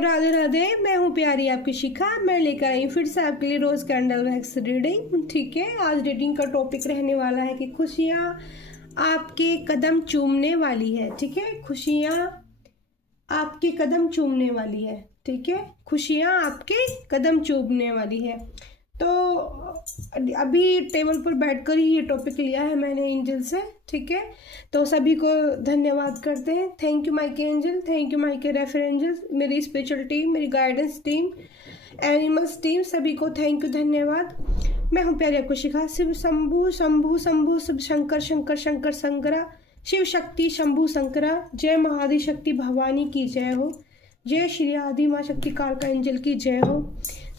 राधे राधे। मैं हूँ प्यारी आपकी शिखा। मैं लेकर आई फिर से आपके लिए रोज कैंडल वैक्स रीडिंग। ठीक है, आज रीडिंग का टॉपिक रहने वाला है कि खुशियाँ आपके कदम चूमने वाली है। ठीक है, खुशियाँ आपके कदम चूमने वाली है। ठीक है, खुशियाँ आपके कदम चूमने वाली है। तो अभी टेबल पर बैठकर ही ये टॉपिक लिया है मैंने एंजल से। ठीक है, तो सभी को धन्यवाद करते हैं। थैंक यू माय के एंजल, थैंक यू माय के रेफर एंजल्स, मेरी स्पिरिचुअल टीम, मेरी गाइडेंस टीम, एनिमल्स टीम, सभी को थैंक यू, धन्यवाद। मैं हूँ प्यारी आपको शिखा। शिव शंभु शंभु शंभु, शिव शंकर शंकर शंकर शंकरा, शिव शक्ति शंभु शंकरा, जय महाआदि शक्ति भवानी की जय हो, जय श्री आदि माँ शक्ति कालका एंजल की जय हो।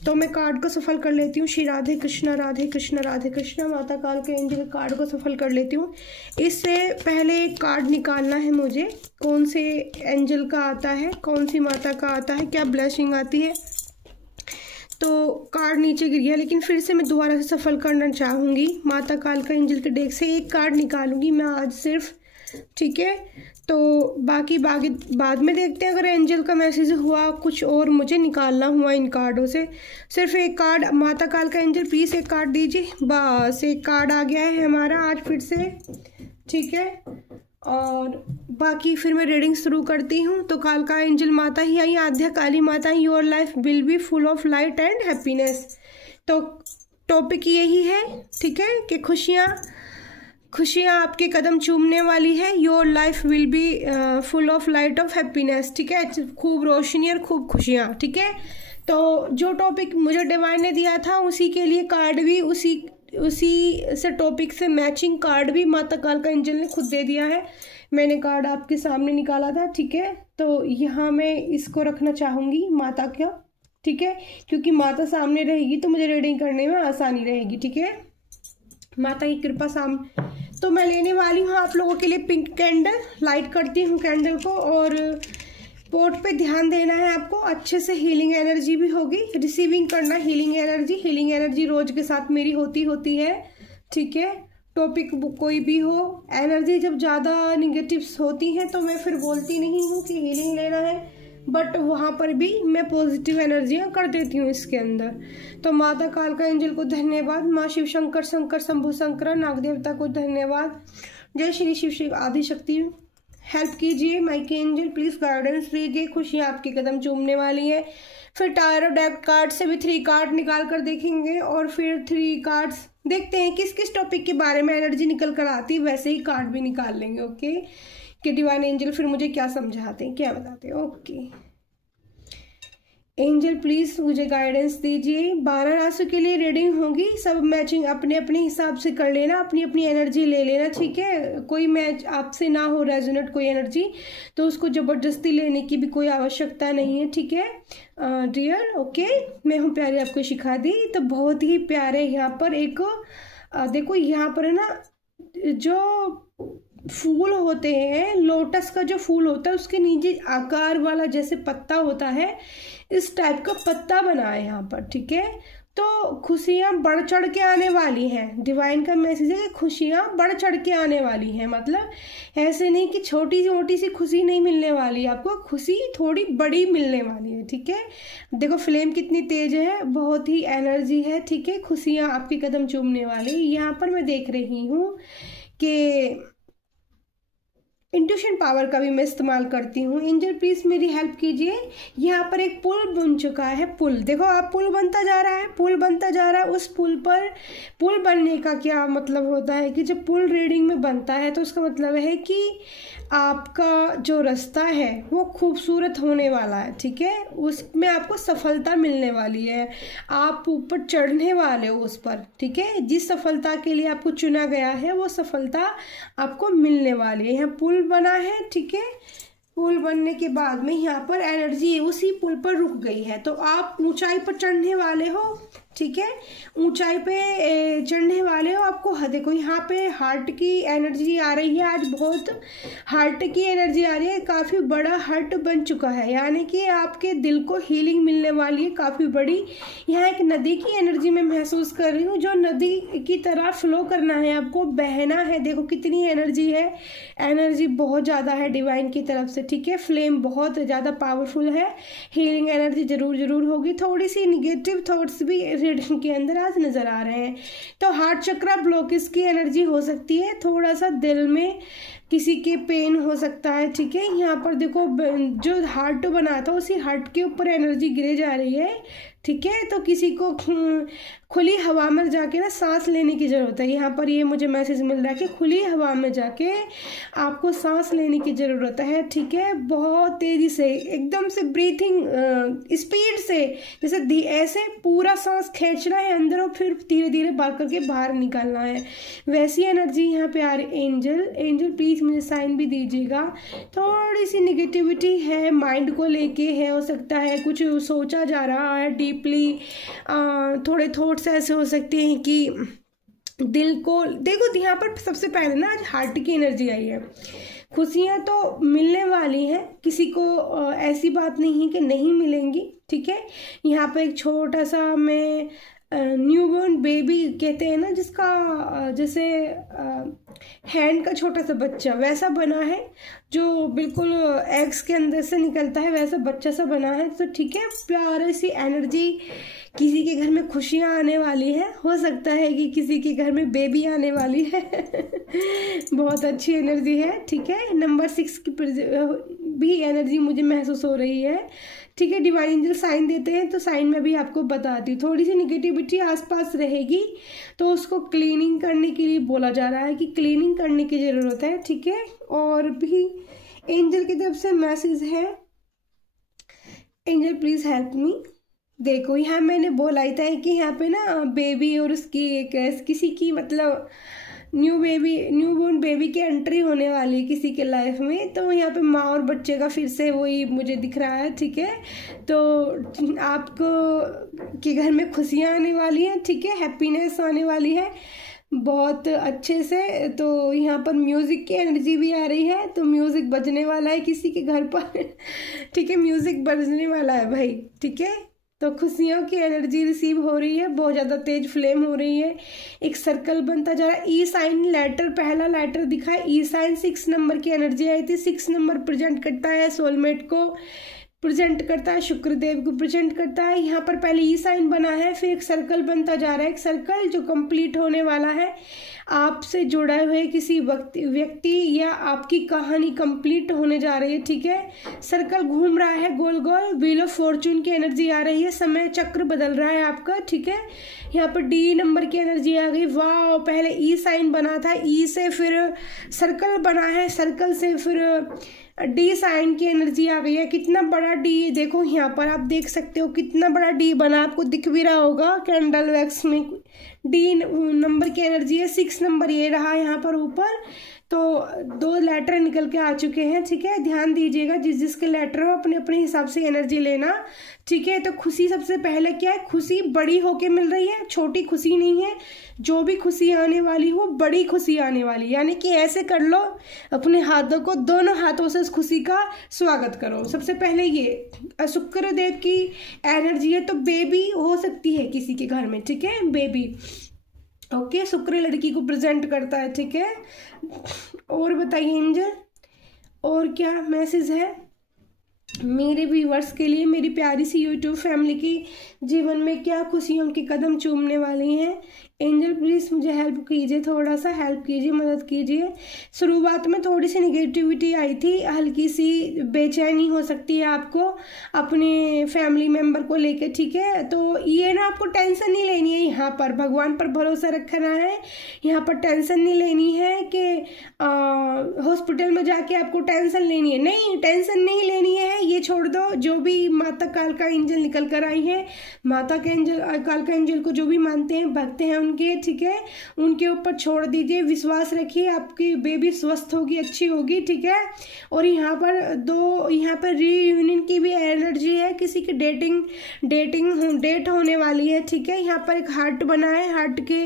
तो मैं कार्ड को सफल कर लेती हूँ। श्री राधे कृष्णा राधे कृष्णा राधे कृष्णा, माता काल के एंजल कार्ड को सफल कर लेती हूँ। इससे पहले एक कार्ड निकालना है मुझे, कौन से एंजल का आता है, कौन सी माता का आता है, क्या ब्लेसिंग आती है। तो कार्ड नीचे गिर गया, लेकिन फिर से मैं दोबारा से सफल करना चाहूँगी। माता काल का एंजल के डेक से एक कार्ड निकालूंगी मैं आज सिर्फ। ठीक है, तो बाकी बाद में देखते हैं। अगर एंजल का मैसेज हुआ कुछ और मुझे निकालना हुआ इन कार्डों से, सिर्फ एक कार्ड। माता काल का एंजल प्लीज़ एक कार्ड दीजिए। बस एक कार्ड आ गया है हमारा आज फिर से। ठीक है, और बाकी फिर मैं रीडिंग शुरू करती हूँ। तो काल का एंजल माता ही आई, आद्या काली माता, your life will be full of light and happiness. तो टॉपिक यही है, ठीक है, कि खुशियाँ आपके कदम चूमने वाली है। Your life will be full of light of happiness. ठीक है, खूब रोशनी और खूब खुशियाँ। ठीक है, तो जो टॉपिक मुझे डिवाइन ने दिया था उसी के लिए कार्ड भी उसी से टॉपिक से मैचिंग कार्ड भी माता काल का एंजल ने खुद दे दिया है। मैंने कार्ड आपके सामने निकाला था। ठीक है, तो यहाँ मैं इसको रखना चाहूँगी माता का। ठीक है, क्योंकि माता सामने रहेगी तो मुझे रीडिंग करने में आसानी रहेगी। ठीक है, माता की कृपा सामने। तो मैं लेने वाली हूँ आप लोगों के लिए पिंक कैंडल। लाइट करती हूँ कैंडल को, और पोर्ट पे ध्यान देना है आपको। अच्छे से हीलिंग एनर्जी भी होगी, रिसीविंग करना हीलिंग एनर्जी रोज के साथ मेरी होती है। ठीक है, टॉपिक कोई भी हो, एनर्जी जब ज़्यादा निगेटिव्स होती हैं तो मैं फिर बोलती नहीं हूँ कि हीलिंग लेना है, बट वहाँ पर भी मैं पॉजिटिव एनर्जियाँ कर देती हूँ इसके अंदर। तो माता काल का एंजल को धन्यवाद, माँ शिव शंकर शंकर शंभु शंकरा नाग देवता को धन्यवाद, जय श्री शिव शिव आदि शक्ति। हेल्प कीजिए माइके एंजल, प्लीज़ गाइडेंस दीजिए। खुशियाँ आपके कदम चूमने वाली है। फिर टायरो डेक कार्ड से भी 3 कार्ड निकाल कर देखेंगे, और फिर 3 कार्ड्स देखते हैं किस किस टॉपिक के बारे में एनर्जी निकल कर आती है, वैसे ही कार्ड भी निकाल लेंगे। ओके, कि डिवाइन एंजल फिर मुझे क्या समझाते हैं, क्या बताते हैं। ओके एंजल प्लीज मुझे गाइडेंस दीजिए। 12 राशि के लिए रीडिंग होगी, सब मैचिंग अपने अपने हिसाब से कर लेना, अपनी अपनी एनर्जी ले लेना। ठीक है, कोई मैच आपसे ना हो रेजोनेट कोई एनर्जी, तो उसको ज़बरदस्ती लेने की भी कोई आवश्यकता नहीं है। ठीक है डियर। ओके, मैं हूँ प्यारी आपको शिखा दी। तो बहुत ही प्यारे यहाँ पर एक देखो, यहाँ पर है ना जो फूल होते हैं, लोटस का जो फूल होता है उसके नीचे आकार वाला जैसे पत्ता होता है, इस टाइप का पत्ता बना है यहाँ पर। ठीक है, तो खुशियाँ बढ़ चढ़ के आने वाली हैं। डिवाइन का मैसेज है कि खुशियाँ बढ़ चढ़ के आने वाली हैं, मतलब ऐसे नहीं कि छोटी मोटी सी खुशी नहीं मिलने वाली, आपको खुशी थोड़ी बड़ी मिलने वाली है। ठीक है, देखो फ्लेम कितनी तेज है, बहुत ही एनर्जी है। ठीक है, खुशियाँ आपके कदम चूमने वाली। यहाँ पर मैं देख रही हूँ कि इंट्यूशन पावर का भी मैं इस्तेमाल करती हूँ। एंजल प्लीज मेरी हेल्प कीजिए। यहाँ पर एक पुल बन चुका है। पुल देखो आप, पुल बनता जा रहा है, पुल बनता जा रहा है। उस पुल पर, पुल बनने का क्या मतलब होता है कि जब पुल रीडिंग में बनता है तो उसका मतलब है कि आपका जो रास्ता है वो खूबसूरत होने वाला है। ठीक है, उसमें आपको सफलता मिलने वाली है, आप ऊपर चढ़ने वाले हो उस पर। ठीक है, जिस सफलता के लिए आपको चुना गया है वो सफलता आपको मिलने वाली है। यहाँ पुल बना है। ठीक है, पुल बनने के बाद में यहाँ पर एनर्जी उसी पुल पर रुक गई है, तो आप ऊंचाई पर चढ़ने वाले हो। ठीक है, ऊंचाई पे चढ़ने वाले हो आपको। देखो यहाँ पे हार्ट की एनर्जी आ रही है, आज बहुत हार्ट की एनर्जी आ रही है, काफ़ी बड़ा हार्ट बन चुका है, यानी कि आपके दिल को हीलिंग मिलने वाली है काफ़ी बड़ी। यहाँ एक नदी की एनर्जी मैं महसूस कर रही हूँ, जो नदी की तरह फ्लो करना है आपको, बहना है। देखो कितनी एनर्जी है, एनर्जी बहुत ज़्यादा है डिवाइन की तरफ से, ठीक है। फ्लेम बहुत ज़्यादा पावरफुल है, हीलिंग एनर्जी जरूर होगी। थोड़ी सी निगेटिव थॉट्स भी रीडिंग के अंदर आज नज़र आ रहे हैं। तो हार्ट चक्रा ब्लॉकेज की एनर्जी हो सकती है, थोड़ा सा दिल में किसी के पेन हो सकता है, ठीक है। यहाँ पर देखो जो हार्ट बना था उसी हार्ट के ऊपर एनर्जी गिरे जा रही है, ठीक है। तो किसी को खुली हवा में जाके ना सांस लेने की ज़रूरत है। यहाँ पर ये मुझे मैसेज मिल रहा है कि खुली हवा में जाके आपको सांस लेने की ज़रूरत है, ठीक है। बहुत तेज़ी से, एकदम से ब्रीथिंग स्पीड से, जैसे ऐसे पूरा सांस खींचना है अंदर और फिर धीरे धीरे बाहर करके बाहर निकालना है, वैसी एनर्जी यहाँ पे आ रही। एंजल प्लीज़ मुझे साइन भी दीजिएगा। थोड़ी सी निगेटिविटी है, माइंड को लेके है, हो सकता है कुछ सोचा जा रहा है डीपली, थोड़े थॉट्स ऐसे हो सकते हैं कि दिल को देखो। यहाँ पर सबसे पहले ना आज हार्ट की एनर्जी आई है, खुशियाँ तो मिलने वाली हैं, किसी को ऐसी बात नहीं कि नहीं मिलेंगी, ठीक है। यहाँ पर एक छोटा सा मैं न्यूबॉर्न बेबी कहते हैं ना, जिसका जैसे हैंड का छोटा सा बच्चा वैसा बना है, जो बिल्कुल एग्स के अंदर से निकलता है, वैसा बच्चा सा बना है। तो ठीक है, प्यारी सी एनर्जी, किसी के घर में खुशियाँ आने वाली है, हो सकता है कि किसी के घर में बेबी आने वाली है बहुत अच्छी एनर्जी है, ठीक है। नंबर 6 की भी एनर्जी मुझे महसूस हो रही है, ठीक है। डिवाइन एंजल साइन देते हैं तो साइन में भी आपको बताती हूँ। थोड़ी सी निगेटिविटी आसपास रहेगी तो उसको क्लीनिंग करने के लिए बोला जा रहा है कि क्लीनिंग करने की ज़रूरत है, ठीक है। और भी एंजल की तरफ से मैसेज है, एंजल प्लीज़ हेल्प मी। देखो यहाँ मैंने बोला ही था कि यहाँ पे ना बेबी और उसकी एक किसी की मतलब न्यूबॉर्न बेबी की एंट्री होने वाली है किसी के लाइफ में। तो यहाँ पे माँ और बच्चे का फिर से वही मुझे दिख रहा है, ठीक है। तो आपको के घर में खुशियाँ आने वाली हैं, ठीक है, हैप्पीनेस आने वाली है बहुत अच्छे से। तो यहाँ पर म्यूज़िक की एनर्जी भी आ रही है, तो म्यूज़िक बजने वाला है किसी के घर पर ठीक है, म्यूज़िक बजने वाला है भाई, ठीक है। तो खुशियों की एनर्जी रिसीव हो रही है, बहुत ज़्यादा तेज फ्लेम हो रही है, एक सर्कल बनता जा रहा है। ई साइन लेटर, पहला लेटर दिखा है ई साइन, 6 नंबर की एनर्जी आई थी। 6 नंबर प्रेजेंट करता है सोलमेट को, प्रेजेंट करता है शुक्रदेव को, प्रेजेंट करता है। यहाँ पर पहले ई साइन बना है, फिर एक सर्कल बनता जा रहा है, एक सर्कल जो कंप्लीट होने वाला है। आपसे जुड़े हुए किसी व्यक्ति या आपकी कहानी कंप्लीट होने जा रही है, ठीक है। सर्कल घूम रहा है गोल गोल, व्हील ऑफ फॉर्चून की एनर्जी आ रही है, समय चक्र बदल रहा है आपका, ठीक है। यहाँ पर डी नंबर की एनर्जी आ गई। वाह, पहले ई साइन बना था, ई से फिर सर्कल बना है, सर्कल से फिर डी साइन की एनर्जी आ गई है। कितना बड़ा डी, देखो यहाँ पर आप देख सकते हो कितना बड़ा डी बना, आपको दिख भी रहा होगा कैंडल वैक्स में। डी नंबर की एनर्जी है, 6 नंबर ये रहा यहाँ पर ऊपर। तो 2 लेटर निकल के आ चुके हैं, ठीक है। ध्यान दीजिएगा, जिस जिसके लेटर हो अपने अपने हिसाब से एनर्जी लेना, ठीक है। तो खुशी सबसे पहले क्या है, खुशी बड़ी होके मिल रही है, छोटी खुशी नहीं है। जो भी खुशी आने वाली हो, बड़ी खुशी आने वाली, यानी कि ऐसे कर लो अपने हाथों को, दोनों हाथों से उस खुशी का स्वागत करो। सबसे पहले ये शुक्रदेव की एनर्जी है, तो बेबी हो सकती है किसी के घर में, ठीक है, बेबी, ओके। शुक्र लड़की को प्रेजेंट करता है, ठीक है। और बताइए एंजल, और क्या मैसेज है मेरे व्यूअर्स के लिए, मेरी प्यारी सी यूट्यूब फैमिली की जीवन में क्या खुशियों के कदम चूमने वाली हैं। एंजल प्लीज़ मुझे हेल्प कीजिए, थोड़ा सा हेल्प कीजिए, मदद कीजिए। शुरुआत में थोड़ी सी निगेटिविटी आई थी, हल्की सी बेचैनी हो सकती है आपको अपने फैमिली मेम्बर को लेके, ठीक है। तो ये ना आपको टेंशन नहीं लेनी है, यहाँ पर भगवान पर भरोसा रखना है। यहाँ पर टेंशन नहीं लेनी है कि हॉस्पिटल में जाके आपको टेंशन लेनी है, नहीं, टेंशन नहीं लेनी है, ये छोड़ दो। जो भी माता काल का एंजल निकल कर आई है, माता के एंजल, काल का एंजल को जो भी मानते हैं, भगते हैं उनके, ठीक है, उनके ऊपर छोड़ दीजिए, विश्वास रखिए, आपकी बेबी स्वस्थ होगी, अच्छी होगी, ठीक है। और यहाँ पर यहाँ पर रीयूनियन की भी एनर्जी है, है, किसी की डेट होने वाली है, ठीक है। यहाँ पर एक हार्ट बना है, हार्ट के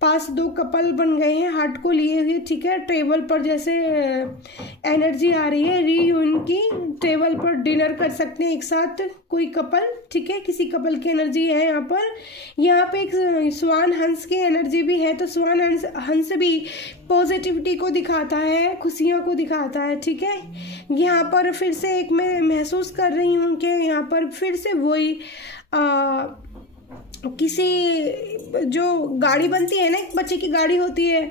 पास 2 कपल बन गए हैं हार्ट को लिए हुए, ठीक है। टेबल पर जैसे एनर्जी आ रही है रीयूनियन की, टेबल पर डिनर कर सकते हैं एक साथ कोई कपल, ठीक है। किसी कपल की एनर्जी है यहाँ पर। यहाँ पे एक स्वान हंस की एनर्जी भी है, तो स्वान हंस भी पॉजिटिविटी को दिखाता है, खुशियों को दिखाता है, ठीक है। यहाँ पर फिर से एक मैं महसूस कर रही हूँ कि यहाँ पर फिर से वही किसी जो गाड़ी बनती है ना, एक बच्चे की गाड़ी होती है,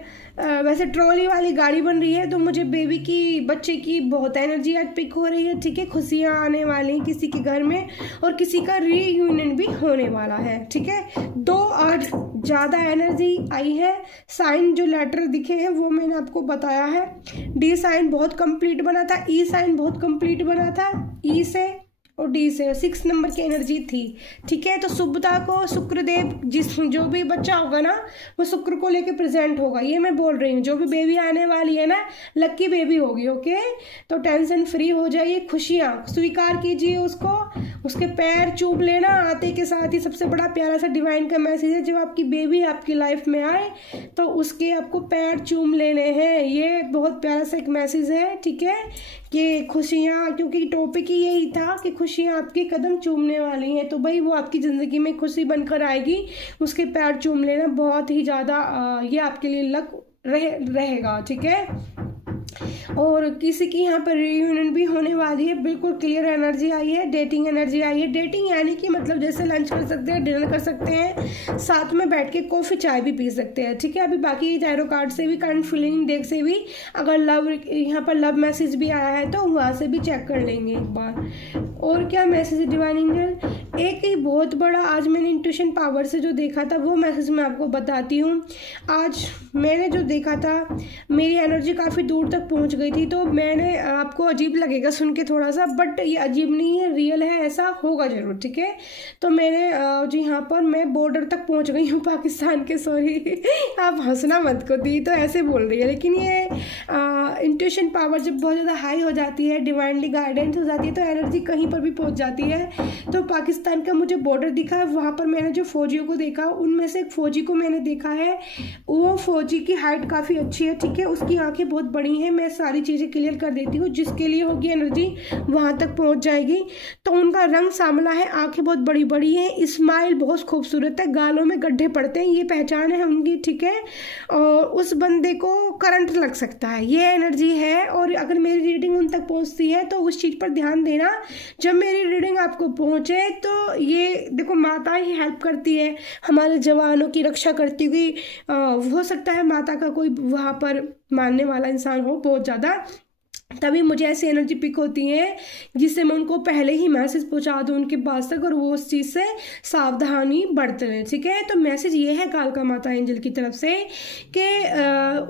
वैसे ट्रॉली वाली गाड़ी बन रही है, तो मुझे बेबी की, बच्चे की बहुत एनर्जी आज पिक हो रही है, ठीक है। खुशियाँ आने वाली हैं किसी के घर में और किसी का रीयूनियन भी होने वाला है, ठीक है। 2 आज ज़्यादा एनर्जी आई है। साइन जो लेटर दिखे हैं वो मैंने आपको बताया है। डी साइन बहुत कंप्लीट बना था, ई साइन बहुत कंप्लीट बना था, ई से और डी से 6 नंबर की एनर्जी थी, ठीक है। तो शुभता को शुक्रदेव, जो भी बच्चा होगा ना वो शुक्र को लेके प्रेजेंट होगा, ये मैं बोल रही हूँ। जो भी बेबी आने वाली है ना, लक्की बेबी होगी, ओके। तो टेंशन फ्री हो जाइए, खुशियाँ स्वीकार कीजिए उसको, उसके पैर चूम लेना आते के साथ ही। सबसे बड़ा प्यारा सा डिवाइन का मैसेज है, जब आपकी बेबी आपकी लाइफ में आए तो उसके आपको पैर चूम लेने हैं। ये बहुत प्यारा सा एक मैसेज है, ठीक है, कि खुशियाँ, क्योंकि टॉपिक ही यही था कि खुशियाँ आपके कदम चूमने वाली हैं, तो भाई वो आपकी ज़िंदगी में खुशी बनकर आएगी। उसके पैर चूम लेना बहुत ही ज़्यादा ये आपके लिए लक रहेगा, ठीक है। और किसी की यहाँ पर रियूनियन भी होने वाली है, बिल्कुल क्लियर एनर्जी आई है। डेटिंग एनर्जी आई है। डेटिंग यानी कि मतलब जैसे लंच कर सकते हैं, डिनर कर सकते हैं, साथ में बैठ के कॉफ़ी चाय भी पी सकते हैं, ठीक है। अभी बाकी टैरो कार्ड से भी, करंट फीलिंग देख से भी, अगर लव, यहाँ पर लव मैसेज भी आया है तो वहाँ से भी चेक कर लेंगे एक बार। और क्या मैसेज है डिवाइन एंजल? एक ही बहुत बड़ा आज मैंने इंट्यूशन पावर से जो देखा था वो मैसेज मैं आपको बताती हूँ। आज मैंने जो देखा था, मेरी एनर्जी काफ़ी दूर तक पहुँच गई थी, तो मैंने, आपको अजीब लगेगा सुन के थोड़ा सा, बट ये अजीब नहीं है, रियल है, ऐसा होगा जरूर, ठीक है। तो मैंने जो यहाँ पर मैं बॉर्डर तक पहुँच गई हूँ पाकिस्तान के, सॉरी आप हंसना मत को, दी तो ऐसे बोल रही है, लेकिन ये इंट्यूशन पावर जब बहुत ज़्यादा हाई हो जाती है, डिवाइनली गाइडेंस हो जाती है, तो एनर्जी कहीं पर भी पहुँच जाती है। तो पाकिस्तान का मुझे बॉर्डर दिखा है, वहाँ पर मैंने जो फौजियों को देखा, उनमें से एक फौजी को मैंने देखा है। वो फौजी की हाइट काफ़ी अच्छी है, ठीक है, उसकी आंखें बहुत बड़ी हैं। मैं सारी चीज़ें क्लियर कर देती हूँ, जिसके लिए होगी एनर्जी वहाँ तक पहुँच जाएगी। तो उनका रंग सांवला है, आंखें बहुत बड़ी बड़ी हैं, स्माइल बहुत खूबसूरत है, गालों में गड्ढे पड़ते हैं, ये पहचान है उनकी, ठीक है। और उस बंदे को करंट लग सकता है, ये एनर्जी है। और अगर मेरी रीडिंग उन तक पहुँचती है तो उस चीज़ पर ध्यान देना। जब मेरी रीडिंग आपको पहुँचे तो ये देखो, माता ही हेल्प करती है हमारे जवानों की रक्षा करती हुई। हो सकता है माता का कोई वहाँ पर मानने वाला इंसान हो बहुत ज़्यादा, तभी मुझे ऐसी एनर्जी पिक होती है जिससे मैं उनको पहले ही मैसेज पहुंचा दूं उनके पास तक, और वो उस चीज़ से सावधानी बरत लें, ठीक है। तो मैसेज ये है कालका माता एंजल की तरफ से कि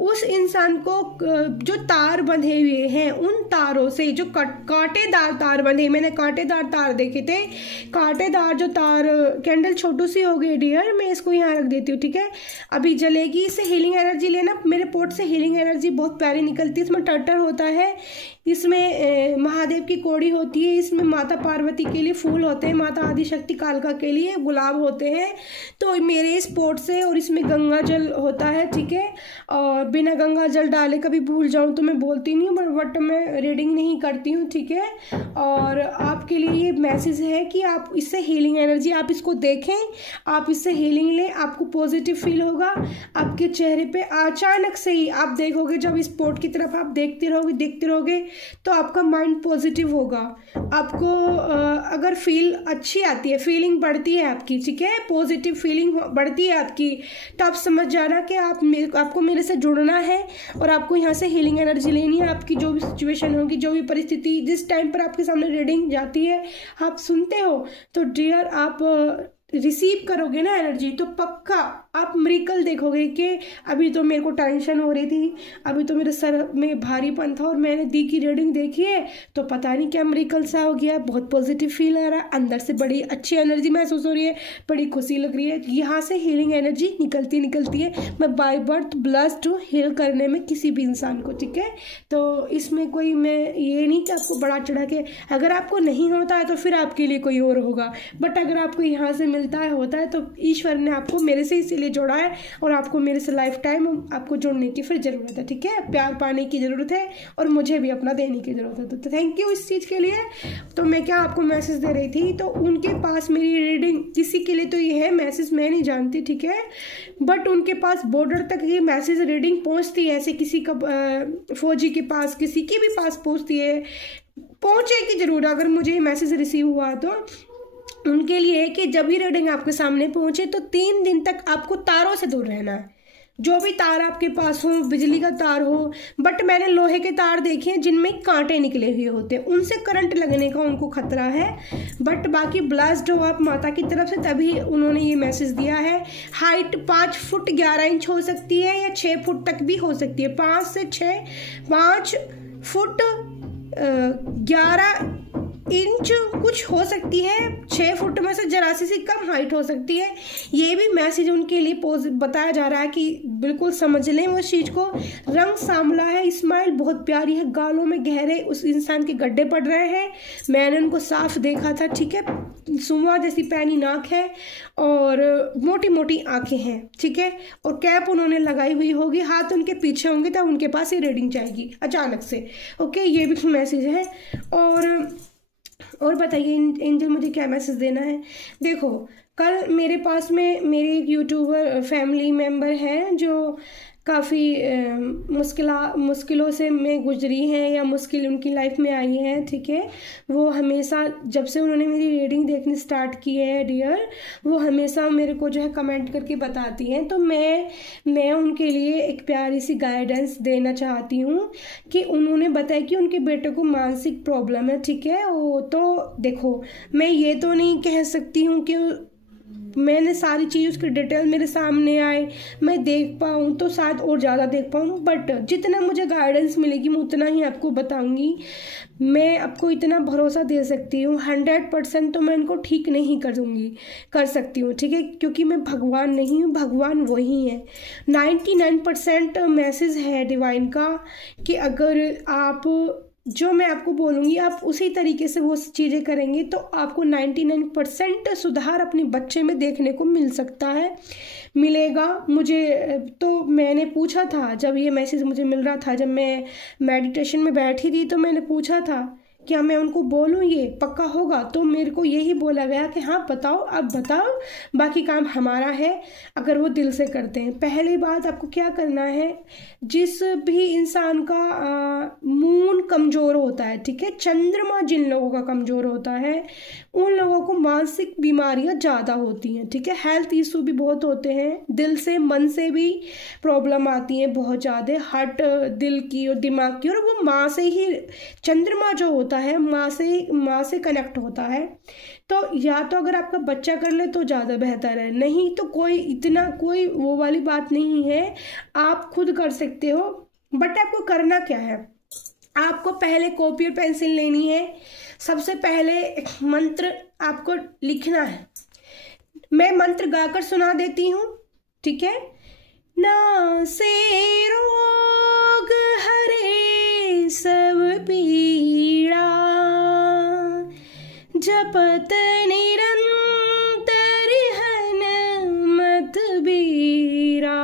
उस इंसान को जो तार बंधे हुए हैं, उन तारों से जो कांटेदार तार बंधे, मैंने कांटेदार तार देखे थे, कांटेदार जो तार, कैंडल छोटू सी हो गई डियर, मैं इसको यहाँ रख देती हूँ, ठीक है, अभी जलेगी। इससे हीलिंग एनर्जी लेना, मेरे पोर्ट से हीलिंग एनर्जी बहुत प्यारी निकलती है। इसमें टर्टर होता है, इसमें महादेव की कोड़ी होती है, इसमें माता पार्वती के लिए फूल होते हैं, माता आदिशक्ति कालका के लिए गुलाब होते हैं। तो मेरे इस पोर्ट से, और इसमें गंगा जल होता है, ठीक है। और बिना गंगा जल डाले कभी भूल जाऊं तो मैं बोलती नहीं हूँ, बट मैं रीडिंग नहीं करती हूँ, ठीक है। और आपके लिए ये मैसेज है कि आप इससे हीलिंग एनर्जी, आप इसको देखें, आप इससे हीलिंग लें, आपको पॉजिटिव फील होगा। आपके चेहरे पे अचानक से ही आप देखोगे, जब इस पोर्ट की तरफ आप देखते रहोगे तो आपका माइंड पॉजिटिव होगा। आपको अगर फील अच्छी आती है, फीलिंग बढ़ती है आपकी, ठीक है, पॉजिटिव फीलिंग बढ़ती है आपकी, तो आप समझ जाना कि आपको मेरे से जुड़ना है और आपको यहाँ से हीलिंग एनर्जी लेनी है। आपकी जो भी सिचुएशन होगी, जो भी परिस्थिति, जिस टाइम पर आपके सामने रीडिंग जाती है, आप सुनते हो, तो डियर आप रिसीव करोगे ना एनर्जी, तो पक्का आप मिरेकल देखोगे कि अभी तो मेरे को टेंशन हो रही थी, अभी तो मेरे सर में भारीपन था और मैंने दी की रीडिंग देखी है तो पता नहीं क्या मिरेकल सा हो गया, बहुत पॉजिटिव फील आ रहा है, अंदर से बड़ी अच्छी एनर्जी महसूस हो रही है, बड़ी खुशी लग रही है। यहाँ से हीलिंग एनर्जी निकलती है। मैं बाय बर्थ ब्लेस्ड हूँ हील करने में किसी भी इंसान को, ठीक है। तो इसमें कोई मैं ये नहीं कि आपको बड़ा चढ़ा के, अगर आपको नहीं होता है तो फिर आपके लिए कोई और होगा, बट अगर आपको यहाँ से होता है तो ईश्वर ने आपको मेरे से इसीलिए जोड़ा है और आपको मेरे से लाइफ टाइम आपको जुड़ने की फिर ज़रूरत है, ठीक है। प्यार पाने की ज़रूरत है और मुझे भी अपना देने की ज़रूरत है। तो थैंक यू इस चीज़ के लिए। तो मैं क्या आपको मैसेज दे रही थी, तो उनके पास मेरी रीडिंग किसी के लिए तो ये है मैसेज मैं नहीं जानती, ठीक है, बट उनके पास बॉर्डर तक ये मैसेज रीडिंग पहुँचती है। ऐसे किसी का फौजी के पास, किसी के भी पास पहुँचती है, पहुँचेगी ज़रूर। अगर मुझे मैसेज रिसीव हुआ तो उनके लिए कि जब भी रीडिंग आपके सामने पहुंचे तो 3 दिन तक आपको तारों से दूर रहना है। जो भी तार आपके पास हो, बिजली का तार हो, बट मैंने लोहे के तार देखे हैं जिनमें कांटे निकले हुए होते हैं, उनसे करंट लगने का उनको खतरा है। बट बाकी ब्लास्ट हो आप माता की तरफ से, तभी उन्होंने ये मैसेज दिया है। हाइट 5 फुट 11 इंच हो सकती है या 6 फुट तक भी हो सकती है। 5 से 6, 5 फुट 11 इंच कुछ हो सकती है, 6 फुट में से जरा सी कम हाइट हो सकती है। ये भी मैसेज उनके लिए बताया जा रहा है कि बिल्कुल समझ लें उस चीज़ को। रंग सांवला है, स्माइल बहुत प्यारी है, गालों में गहरे उस इंसान के गड्ढे पड़ रहे हैं, मैंने उनको साफ देखा था, ठीक है। सुमा जैसी पैनी नाक है और मोटी मोटी आंखें हैं, ठीक है, और कैप उन्होंने लगाई हुई होगी, हाथ उनके पीछे होंगे तब उनके पास ये रीडिंग जाएगी अचानक से, ओके। ये भी मैसेज है। और बताइए एंजल मुझे क्या मैसेज देना है। देखो कल मेरे पास में मेरे एक यूट्यूबर फैमिली मेम्बर हैं जो काफ़ी मुश्किलों से में गुजरी हैं या मुश्किल उनकी लाइफ में आई है, ठीक है। वो हमेशा जब से उन्होंने मेरी रीडिंग देखनी स्टार्ट की है डियर, वो हमेशा मेरे को जो है कमेंट करके बताती हैं। तो मैं उनके लिए एक प्यारी सी गाइडेंस देना चाहती हूँ कि उन्होंने बताया कि उनके बेटे को मानसिक प्रॉब्लम है, ठीक है। वो तो देखो मैं ये तो नहीं कह सकती हूँ कि मैंने सारी चीज़ उसकी डिटेल मेरे सामने आए मैं देख पाऊँ तो शायद और ज़्यादा देख पाऊँ, बट जितना मुझे गाइडेंस मिलेगी मैं उतना ही आपको बताऊँगी। मैं आपको इतना भरोसा दे सकती हूँ 100% तो मैं इनको ठीक नहीं कर सकती हूँ, ठीक है, क्योंकि मैं भगवान नहीं हूँ, भगवान वही है। 99% मैसेज है डिवाइन का कि अगर आप जो मैं आपको बोलूँगी आप उसी तरीके से वो चीज़ें करेंगे तो आपको 99% सुधार अपने बच्चे में देखने को मिलेगा। मुझे तो मैंने पूछा था जब ये मैसेज मुझे मिल रहा था, जब मैं मेडिटेशन में बैठी थी तो मैंने पूछा था क्या मैं उनको बोलूँ ये पक्का होगा, तो मेरे को यही बोला गया कि हाँ बताओ, अब बताओ, बाकी काम हमारा है अगर वो दिल से करते हैं। पहली बात आपको क्या करना है, जिस भी इंसान का मून कमज़ोर होता है, ठीक है, चंद्रमा जिन लोगों का कमज़ोर होता है उन लोगों को मानसिक बीमारियां ज़्यादा होती हैं, ठीक है। हेल्थ इशू भी बहुत होते हैं, दिल से मन से भी प्रॉब्लम आती है बहुत ज़्यादा, हार्ट दिल की और दिमाग की, और वो माँ से ही, चंद्रमा जो होता है माँ से कनेक्ट होता है। तो या तो अगर आपका बच्चा कर ले तो ज़्यादा बेहतर है, नहीं तो कोई वो वाली बात नहीं है, आप खुद कर सकते हो। बट आपको करना क्या है, आपको पहले कॉपी और पेंसिल लेनी है, सबसे पहले एक मंत्र आपको लिखना है। मैं मंत्र गाकर सुना देती हूँ, ठीक है। ना से रोग हरे सब पीड़ा, जपत निरंतर हनुमत बीरा।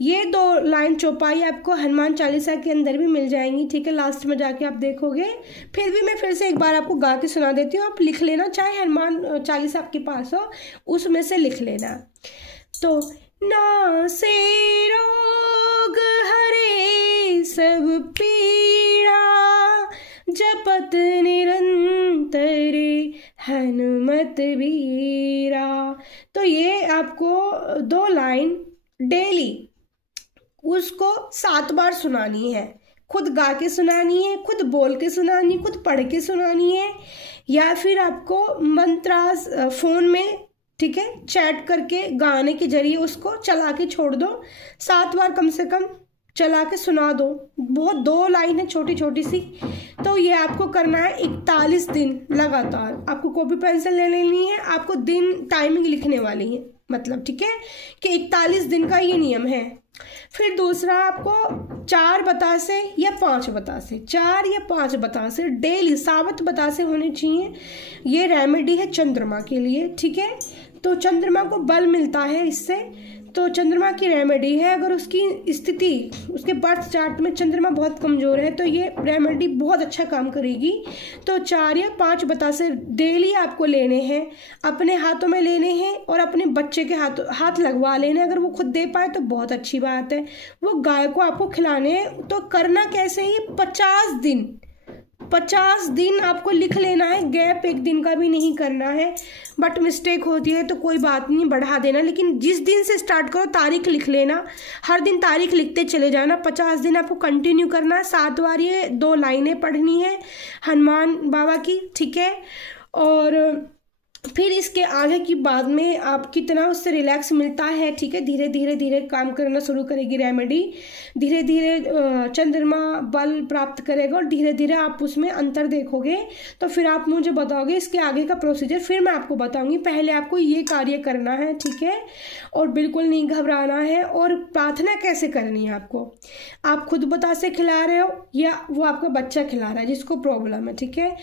ये 2 लाइन चौपाई आपको हनुमान चालीसा के अंदर भी मिल जाएंगी, ठीक है, लास्ट में जाके आप देखोगे। फिर भी मैं फिर से एक बार आपको गा के सुना देती हूँ, आप लिख लेना, चाहे हनुमान चालीसा आपके पास हो उसमें से लिख लेना। तो ना से रोग हरे सब पीड़ा, जपत निरंतर हनुमत बीरा। तो ये आपको 2 लाइन डेली उसको 7 बार सुनानी है, खुद गा के सुनानी है, खुद बोल के सुनानी है, खुद पढ़ के सुनानी है, या फिर आपको मंत्रास फ़ोन में, ठीक है, चैट करके गाने के जरिए उसको चला के छोड़ दो, 7 बार कम से कम चला के सुना दो। बहुत 2 लाइन है छोटी छोटी सी। तो ये आपको करना है 41 दिन लगातार। आपको कॉपी पेंसिल ले लेनी है, आपको दिन टाइमिंग लिखने वाली है, मतलब ठीक है कि 41 दिन का ये नियम है। फिर दूसरा, आपको 4 बतासे या 5 बतासे, 4 या 5 बतासे डेली साबुत बतासे होने चाहिए। ये रेमेडी है चंद्रमा के लिए, ठीक है। तो चंद्रमा को बल मिलता है इससे, तो चंद्रमा की रेमेडी है। अगर उसकी स्थिति, उसके बर्थ चार्ट में चंद्रमा बहुत कमज़ोर है तो ये रेमेडी बहुत अच्छा काम करेगी। तो 4 या 5 बतासे डेली आपको लेने हैं, अपने हाथों में लेने हैं और अपने बच्चे के हाथ लगवा लेने। अगर वो खुद दे पाए तो बहुत अच्छी बात है। वो गाय को आपको खिलाने हैं। तो करना कैसे है, ये 50 दिन आपको लिख लेना है, गैप 1 दिन का भी नहीं करना है। बट मिस्टेक होती है तो कोई बात नहीं, बढ़ा देना, लेकिन जिस दिन से स्टार्ट करो तारीख लिख लेना, हर दिन तारीख लिखते चले जाना। 50 दिन आपको कंटिन्यू करना है। 7 बार ये 2 लाइनें पढ़नी है हनुमान बाबा की, ठीक है। और फिर इसके आगे की बाद में आप कितना उससे रिलैक्स मिलता है, ठीक है। धीरे धीरे काम करना शुरू करेगी रेमेडी, धीरे धीरे चंद्रमा बल प्राप्त करेगा और धीरे धीरे आप उसमें अंतर देखोगे। तो फिर आप मुझे बताओगे इसके आगे का प्रोसीजर, फिर मैं आपको बताऊंगी। पहले आपको ये कार्य करना है, ठीक है, और बिल्कुल नहीं घबराना है। और प्रार्थना कैसे करनी है आपको, आप खुद बतासे खिला रहे हो या वो आपका बच्चा खिला रहा है जिसको प्रॉब्लम है, ठीक है,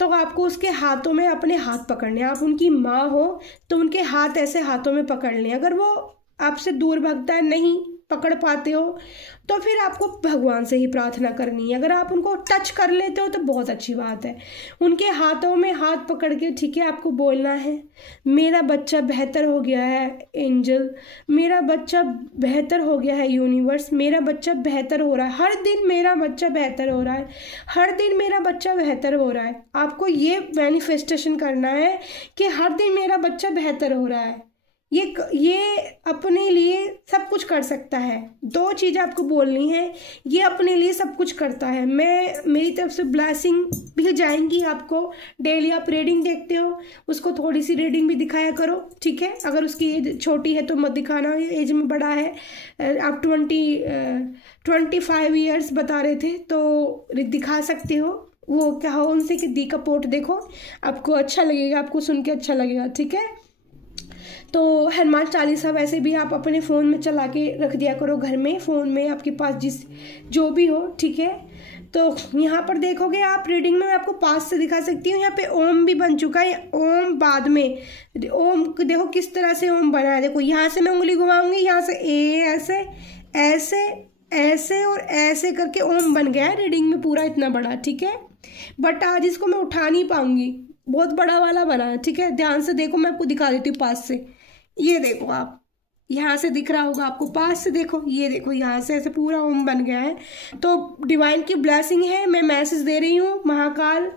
तो आपको उसके हाथों में अपने हाथ पकड़ने। आप उनकी माँ हो तो उनके हाथ ऐसे हाथों में पकड़ लें। अगर वो आपसे दूर भागता है, नहीं पकड़ पाते हो, तो फिर आपको भगवान से ही प्रार्थना करनी है। अगर आप उनको टच कर लेते हो तो बहुत अच्छी बात है। उनके हाथों में हाथ पकड़ के, ठीक है, आपको बोलना है, मेरा बच्चा बेहतर हो गया है एंजल, मेरा बच्चा बेहतर हो गया है यूनिवर्स, मेरा बच्चा बेहतर हो रहा है, हर दिन मेरा बच्चा बेहतर हो रहा है, हर दिन मेरा बच्चा बेहतर हो रहा है। आपको ये मैनिफेस्टेशन करना है कि हर दिन मेरा बच्चा बेहतर हो रहा है। ये अपने लिए सब कुछ कर सकता है। 2 चीज़ आपको बोलनी है, ये अपने लिए सब कुछ करता है। मेरी तरफ से ब्लेसिंग भी जाएंगी आपको। डेली आप रीडिंग देखते हो, उसको थोड़ी सी रीडिंग भी दिखाया करो, ठीक है। अगर उसकी एज छोटी है तो मत दिखाना, एज में बड़ा है, आप 25 ईयर्स बता रहे थे तो दिखा सकते हो। वो क्या हो उनसे कि दी का पोट देखो, आपको अच्छा लगेगा, आपको सुन के अच्छा लगेगा, ठीक है। तो हनुमान चालीसा वैसे भी आप अपने फ़ोन में चला के रख दिया करो घर में, फ़ोन में आपके पास जो भी हो, ठीक है। तो यहाँ पर देखोगे आप रीडिंग में, मैं आपको पास से दिखा सकती हूँ। यहाँ पे ओम भी बन चुका है, ओम बाद में, ओम देखो किस तरह से ओम बना है। देखो यहाँ से मैं उंगली घुमाऊंगी, यहाँ से ऐसे ऐसे ऐसे और ऐसे करके ओम बन गया है रीडिंग में पूरा इतना बड़ा, ठीक है। बट आज इसको मैं उठा नहीं पाऊंगी, बहुत बड़ा वाला बना है, ठीक है। ध्यान से देखो, मैं आपको दिखा देती हूँ पास से। ये देखो, आप यहाँ से दिख रहा होगा आपको, पास से देखो, ये देखो यहाँ से ऐसे पूरा ओम बन गया है। तो डिवाइन की ब्लेसिंग है। मैं मैसेज दे रही हूँ, महाकाल,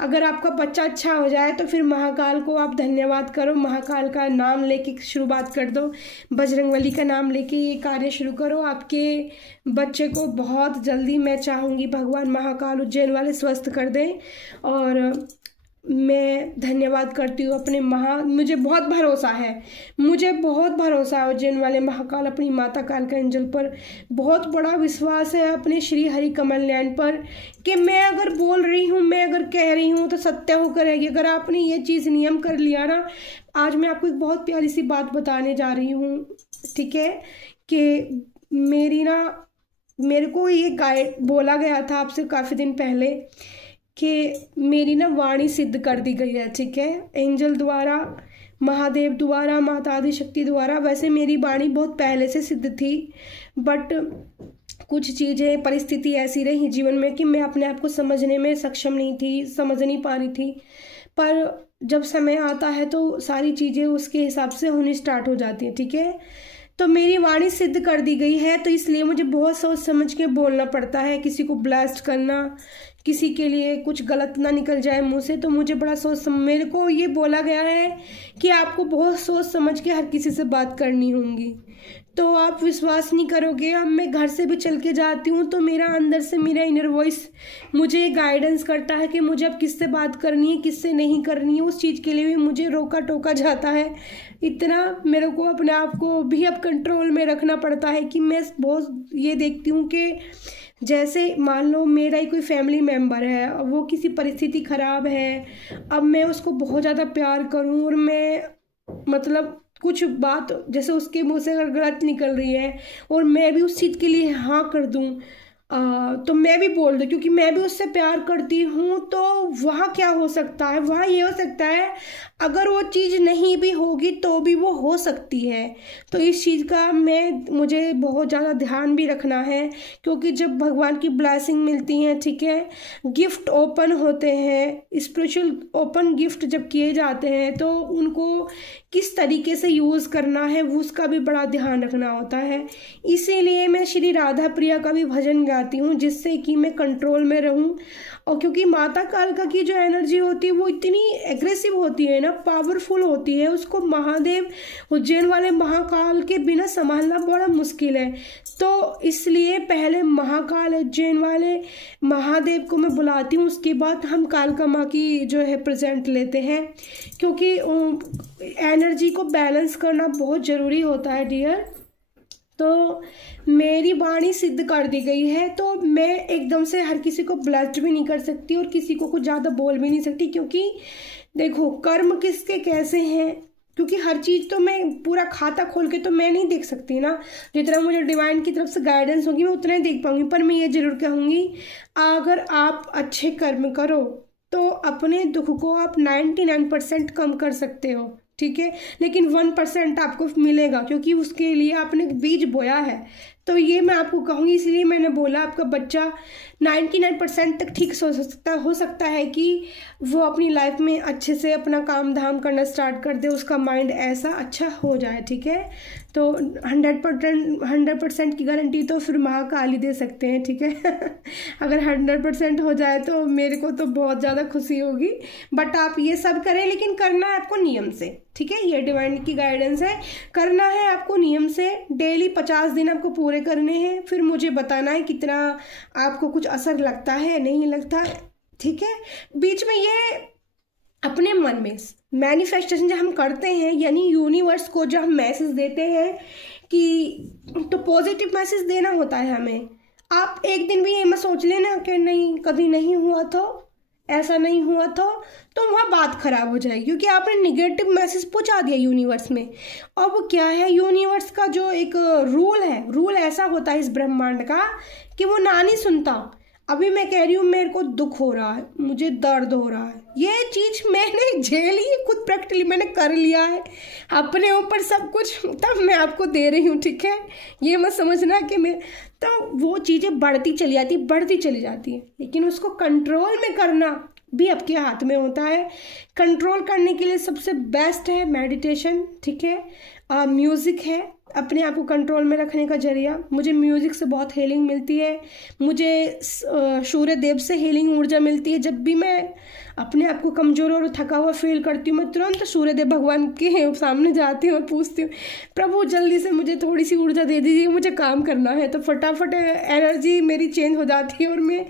अगर आपका बच्चा अच्छा हो जाए तो फिर महाकाल को आप धन्यवाद करो, महाकाल का नाम लेके शुरुआत कर दो, बजरंगबली का नाम लेके ये कार्य शुरू करो। आपके बच्चे को बहुत जल्दी, मैं चाहूँगी भगवान महाकाल उज्जैन वाले स्वस्थ कर दें। और मैं धन्यवाद करती हूँ अपने मुझे बहुत भरोसा है, मुझे बहुत भरोसा है उज्जैन वाले महाकाल, अपनी माता काल का एंजल पर बहुत बड़ा विश्वास है, अपने श्री हरि कमल नयन पर, कि मैं अगर बोल रही हूँ, मैं अगर कह रही हूँ तो सत्य होकर रहेगी। अगर आपने ये चीज़ नियम कर लिया ना, आज मैं आपको एक बहुत प्यारी सी बात बताने जा रही हूँ, ठीक है, कि मेरे को ये गाइड बोला गया था आपसे काफ़ी दिन पहले कि मेरी ना वाणी सिद्ध कर दी गई है, ठीक है, एंजल द्वारा, महादेव द्वारा, माता आदि शक्ति द्वारा। वैसे मेरी वाणी बहुत पहले से सिद्ध थी, बट कुछ चीज़ें, परिस्थिति ऐसी रही जीवन में कि मैं अपने आप को समझने में सक्षम नहीं थी, समझ नहीं पा रही थी। पर जब समय आता है तो सारी चीज़ें उसके हिसाब से होनी स्टार्ट हो जाती हैं, ठीक है। तो मेरी वाणी सिद्ध कर दी गई है, तो इसलिए मुझे बहुत सोच समझ के बोलना पड़ता है। किसी को ब्लास्ट करना, किसी के लिए कुछ गलत ना निकल जाए मुँह से। तो मुझे बड़ा मेरे को ये बोला गया है कि आपको बहुत सोच समझ के हर किसी से बात करनी होगी। तो आप विश्वास नहीं करोगे, अब मैं घर से भी चल के जाती हूँ तो मेरा अंदर से मेरा इनर वॉइस मुझे गाइडेंस करता है कि मुझे अब किससे बात करनी है, किससे नहीं करनी है। उस चीज़ के लिए भी मुझे रोका टोका जाता है। इतना मेरे को अपने आप को भी अब कंट्रोल में रखना पड़ता है कि मैं बहुत ये देखती हूँ कि जैसे मान लो मेरा ही कोई फैमिली मेम्बर है, अब वो किसी परिस्थिति ख़राब है, अब मैं उसको बहुत ज़्यादा प्यार करूँ और मैं मतलब कुछ बात जैसे उसके मुंह से अगर गलत निकल रही है और मैं भी उस चीज़ के लिए हाँ कर दूँ, तो मैं भी बोल दूँ क्योंकि मैं भी उससे प्यार करती हूँ। तो वहाँ क्या हो सकता है, वहाँ ये हो सकता है अगर वो चीज़ नहीं भी होगी तो भी वो हो सकती है। तो इस चीज़ का मुझे बहुत ज़्यादा ध्यान भी रखना है, क्योंकि जब भगवान की ब्लेसिंग मिलती है, ठीक है, गिफ्ट ओपन होते हैं, स्पिरिचुअल ओपन गिफ्ट जब किए जाते हैं तो उनको किस तरीके से यूज़ करना है उसका भी बड़ा ध्यान रखना होता है। इसीलिए मैं श्री राधा प्रिया का भी भजन गाती हूँ जिससे कि मैं कंट्रोल में रहूँ। और क्योंकि माता कालका की जो एनर्जी होती है वो इतनी एग्रेसिव होती है ना, पावरफुल होती है, उसको महादेव उज्जैन वाले महाकाल के बिना संभालना बड़ा मुश्किल है। तो इसलिए पहले महाकाल उज्जैन वाले महादेव को मैं बुलाती हूँ, उसके बाद हम कालका माँ की जो है प्रेजेंट लेते हैं, क्योंकि एनर्जी को बैलेंस करना बहुत ज़रूरी होता है डियर। तो मेरी वाणी सिद्ध कर दी गई है, तो मैं एकदम से हर किसी को ब्लेस्ड भी नहीं कर सकती और किसी को कुछ ज़्यादा बोल भी नहीं सकती, क्योंकि देखो कर्म किसके कैसे हैं, क्योंकि हर चीज़ तो मैं पूरा खाता खोल के तो मैं नहीं देख सकती ना। जितना मुझे डिवाइन की तरफ से गाइडेंस होगी मैं उतना ही देख पाऊंगी। पर मैं ये ज़रूर कहूँगी, अगर आप अच्छे कर्म करो तो अपने दुख को आप 99% कम कर सकते हो, ठीक है, लेकिन 1% आपको मिलेगा क्योंकि उसके लिए आपने बीज बोया है। तो ये मैं आपको कहूँगी, इसलिए मैंने बोला आपका बच्चा 99% तक ठीक हो सकता है कि वो अपनी लाइफ में अच्छे से अपना काम धाम करना स्टार्ट कर दे, उसका माइंड ऐसा अच्छा हो जाए, ठीक है। तो 100% की गारंटी तो फिर महाकाल ही दे सकते हैं, ठीक है। अगर 100% हो जाए तो मेरे को तो बहुत ज़्यादा खुशी होगी। बट आप ये सब करें, लेकिन करना है आपको नियम से, ठीक है। ये डिवाइन की गाइडेंस है, करना है आपको नियम से। डेली 50 दिन आपको पूरे करने हैं, फिर मुझे बताना है कितना आपको कुछ असर लगता है नहीं लगता, ठीक है। बीच में ये अपने मन में मैनिफेस्टेशन जब हम करते हैं, यानी यूनिवर्स को जब हम मैसेज देते हैं कि तो पॉजिटिव मैसेज देना होता है हमें। आप एक दिन भी ये मत सोच लेना कि नहीं कभी नहीं हुआ तो ऐसा नहीं हुआ तो वहाँ बात खराब हो जाएगी, क्योंकि आपने निगेटिव मैसेज पहुँचा दिया यूनिवर्स में। और वो क्या है, यूनिवर्स का जो एक रूल है, रूल ऐसा होता है इस ब्रह्मांड का कि वो ना नहीं सुनता। अभी मैं कह रही हूँ मेरे को दुख हो रहा है, मुझे दर्द हो रहा है, ये चीज़ मैंने झेली है, खुद प्रैक्टिकली मैंने कर लिया है अपने ऊपर सब कुछ, तब मैं आपको दे रही हूँ, ठीक है। ये मत समझना कि मैं, तो वो चीज़ें बढ़ती चली जाती है, लेकिन उसको कंट्रोल में करना भी आपके हाथ में होता है। कंट्रोल करने के लिए सबसे बेस्ट है मेडिटेशन, ठीक है, म्यूज़िक है अपने आप को कंट्रोल में रखने का जरिया। मुझे म्यूज़िक से बहुत हीलिंग मिलती है, मुझे सूर्य देव से हीलिंग ऊर्जा मिलती है। जब भी मैं अपने आप को कमज़ोर और थका हुआ फील करती हूँ, मैं तुरंत सूर्य देव भगवान के सामने जाती हूँ और पूछती हूँ, प्रभु जल्दी से मुझे थोड़ी सी ऊर्जा दे दीजिए, मुझे काम करना है। तो फटाफट एनर्जी मेरी चेंज हो जाती है और मैं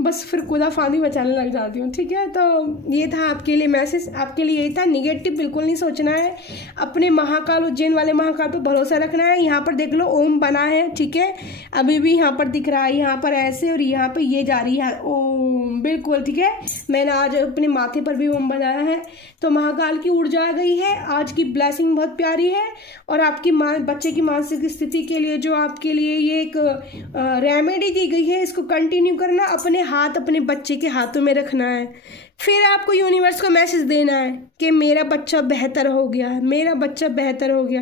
बस फिर खुदा फांदी मचाने लग जाती हूँ, ठीक है। तो ये था आपके लिए मैसेज, आपके लिए यही था। निगेटिव बिल्कुल नहीं सोचना है, अपने महाकाल उज्जैन वाले महाकाल पर भरोसा रखना है। यहाँ पर देख लो ओम बना है, ठीक है, अभी भी यहाँ पर दिख रहा है, यहाँ पर ऐसे और यहाँ पर ये जा रही है ओम, बिल्कुल ठीक है। मैंने आज अपने माथे पर भी ओम बनाया है, तो महाकाल की ऊर्जा आ गई है। आज की ब्लेसिंग बहुत प्यारी है और आपकी बच्चे की मानसिक स्थिति के लिए जो आपके लिए ये एक रेमेडी दी गई है, इसको कंटिन्यू करना, अपने हाथ अपने बच्चे के हाथों में रखना है। फिर आपको यूनिवर्स को मैसेज देना है कि मेरा बच्चा बेहतर हो गया है, मेरा बच्चा बेहतर हो गया।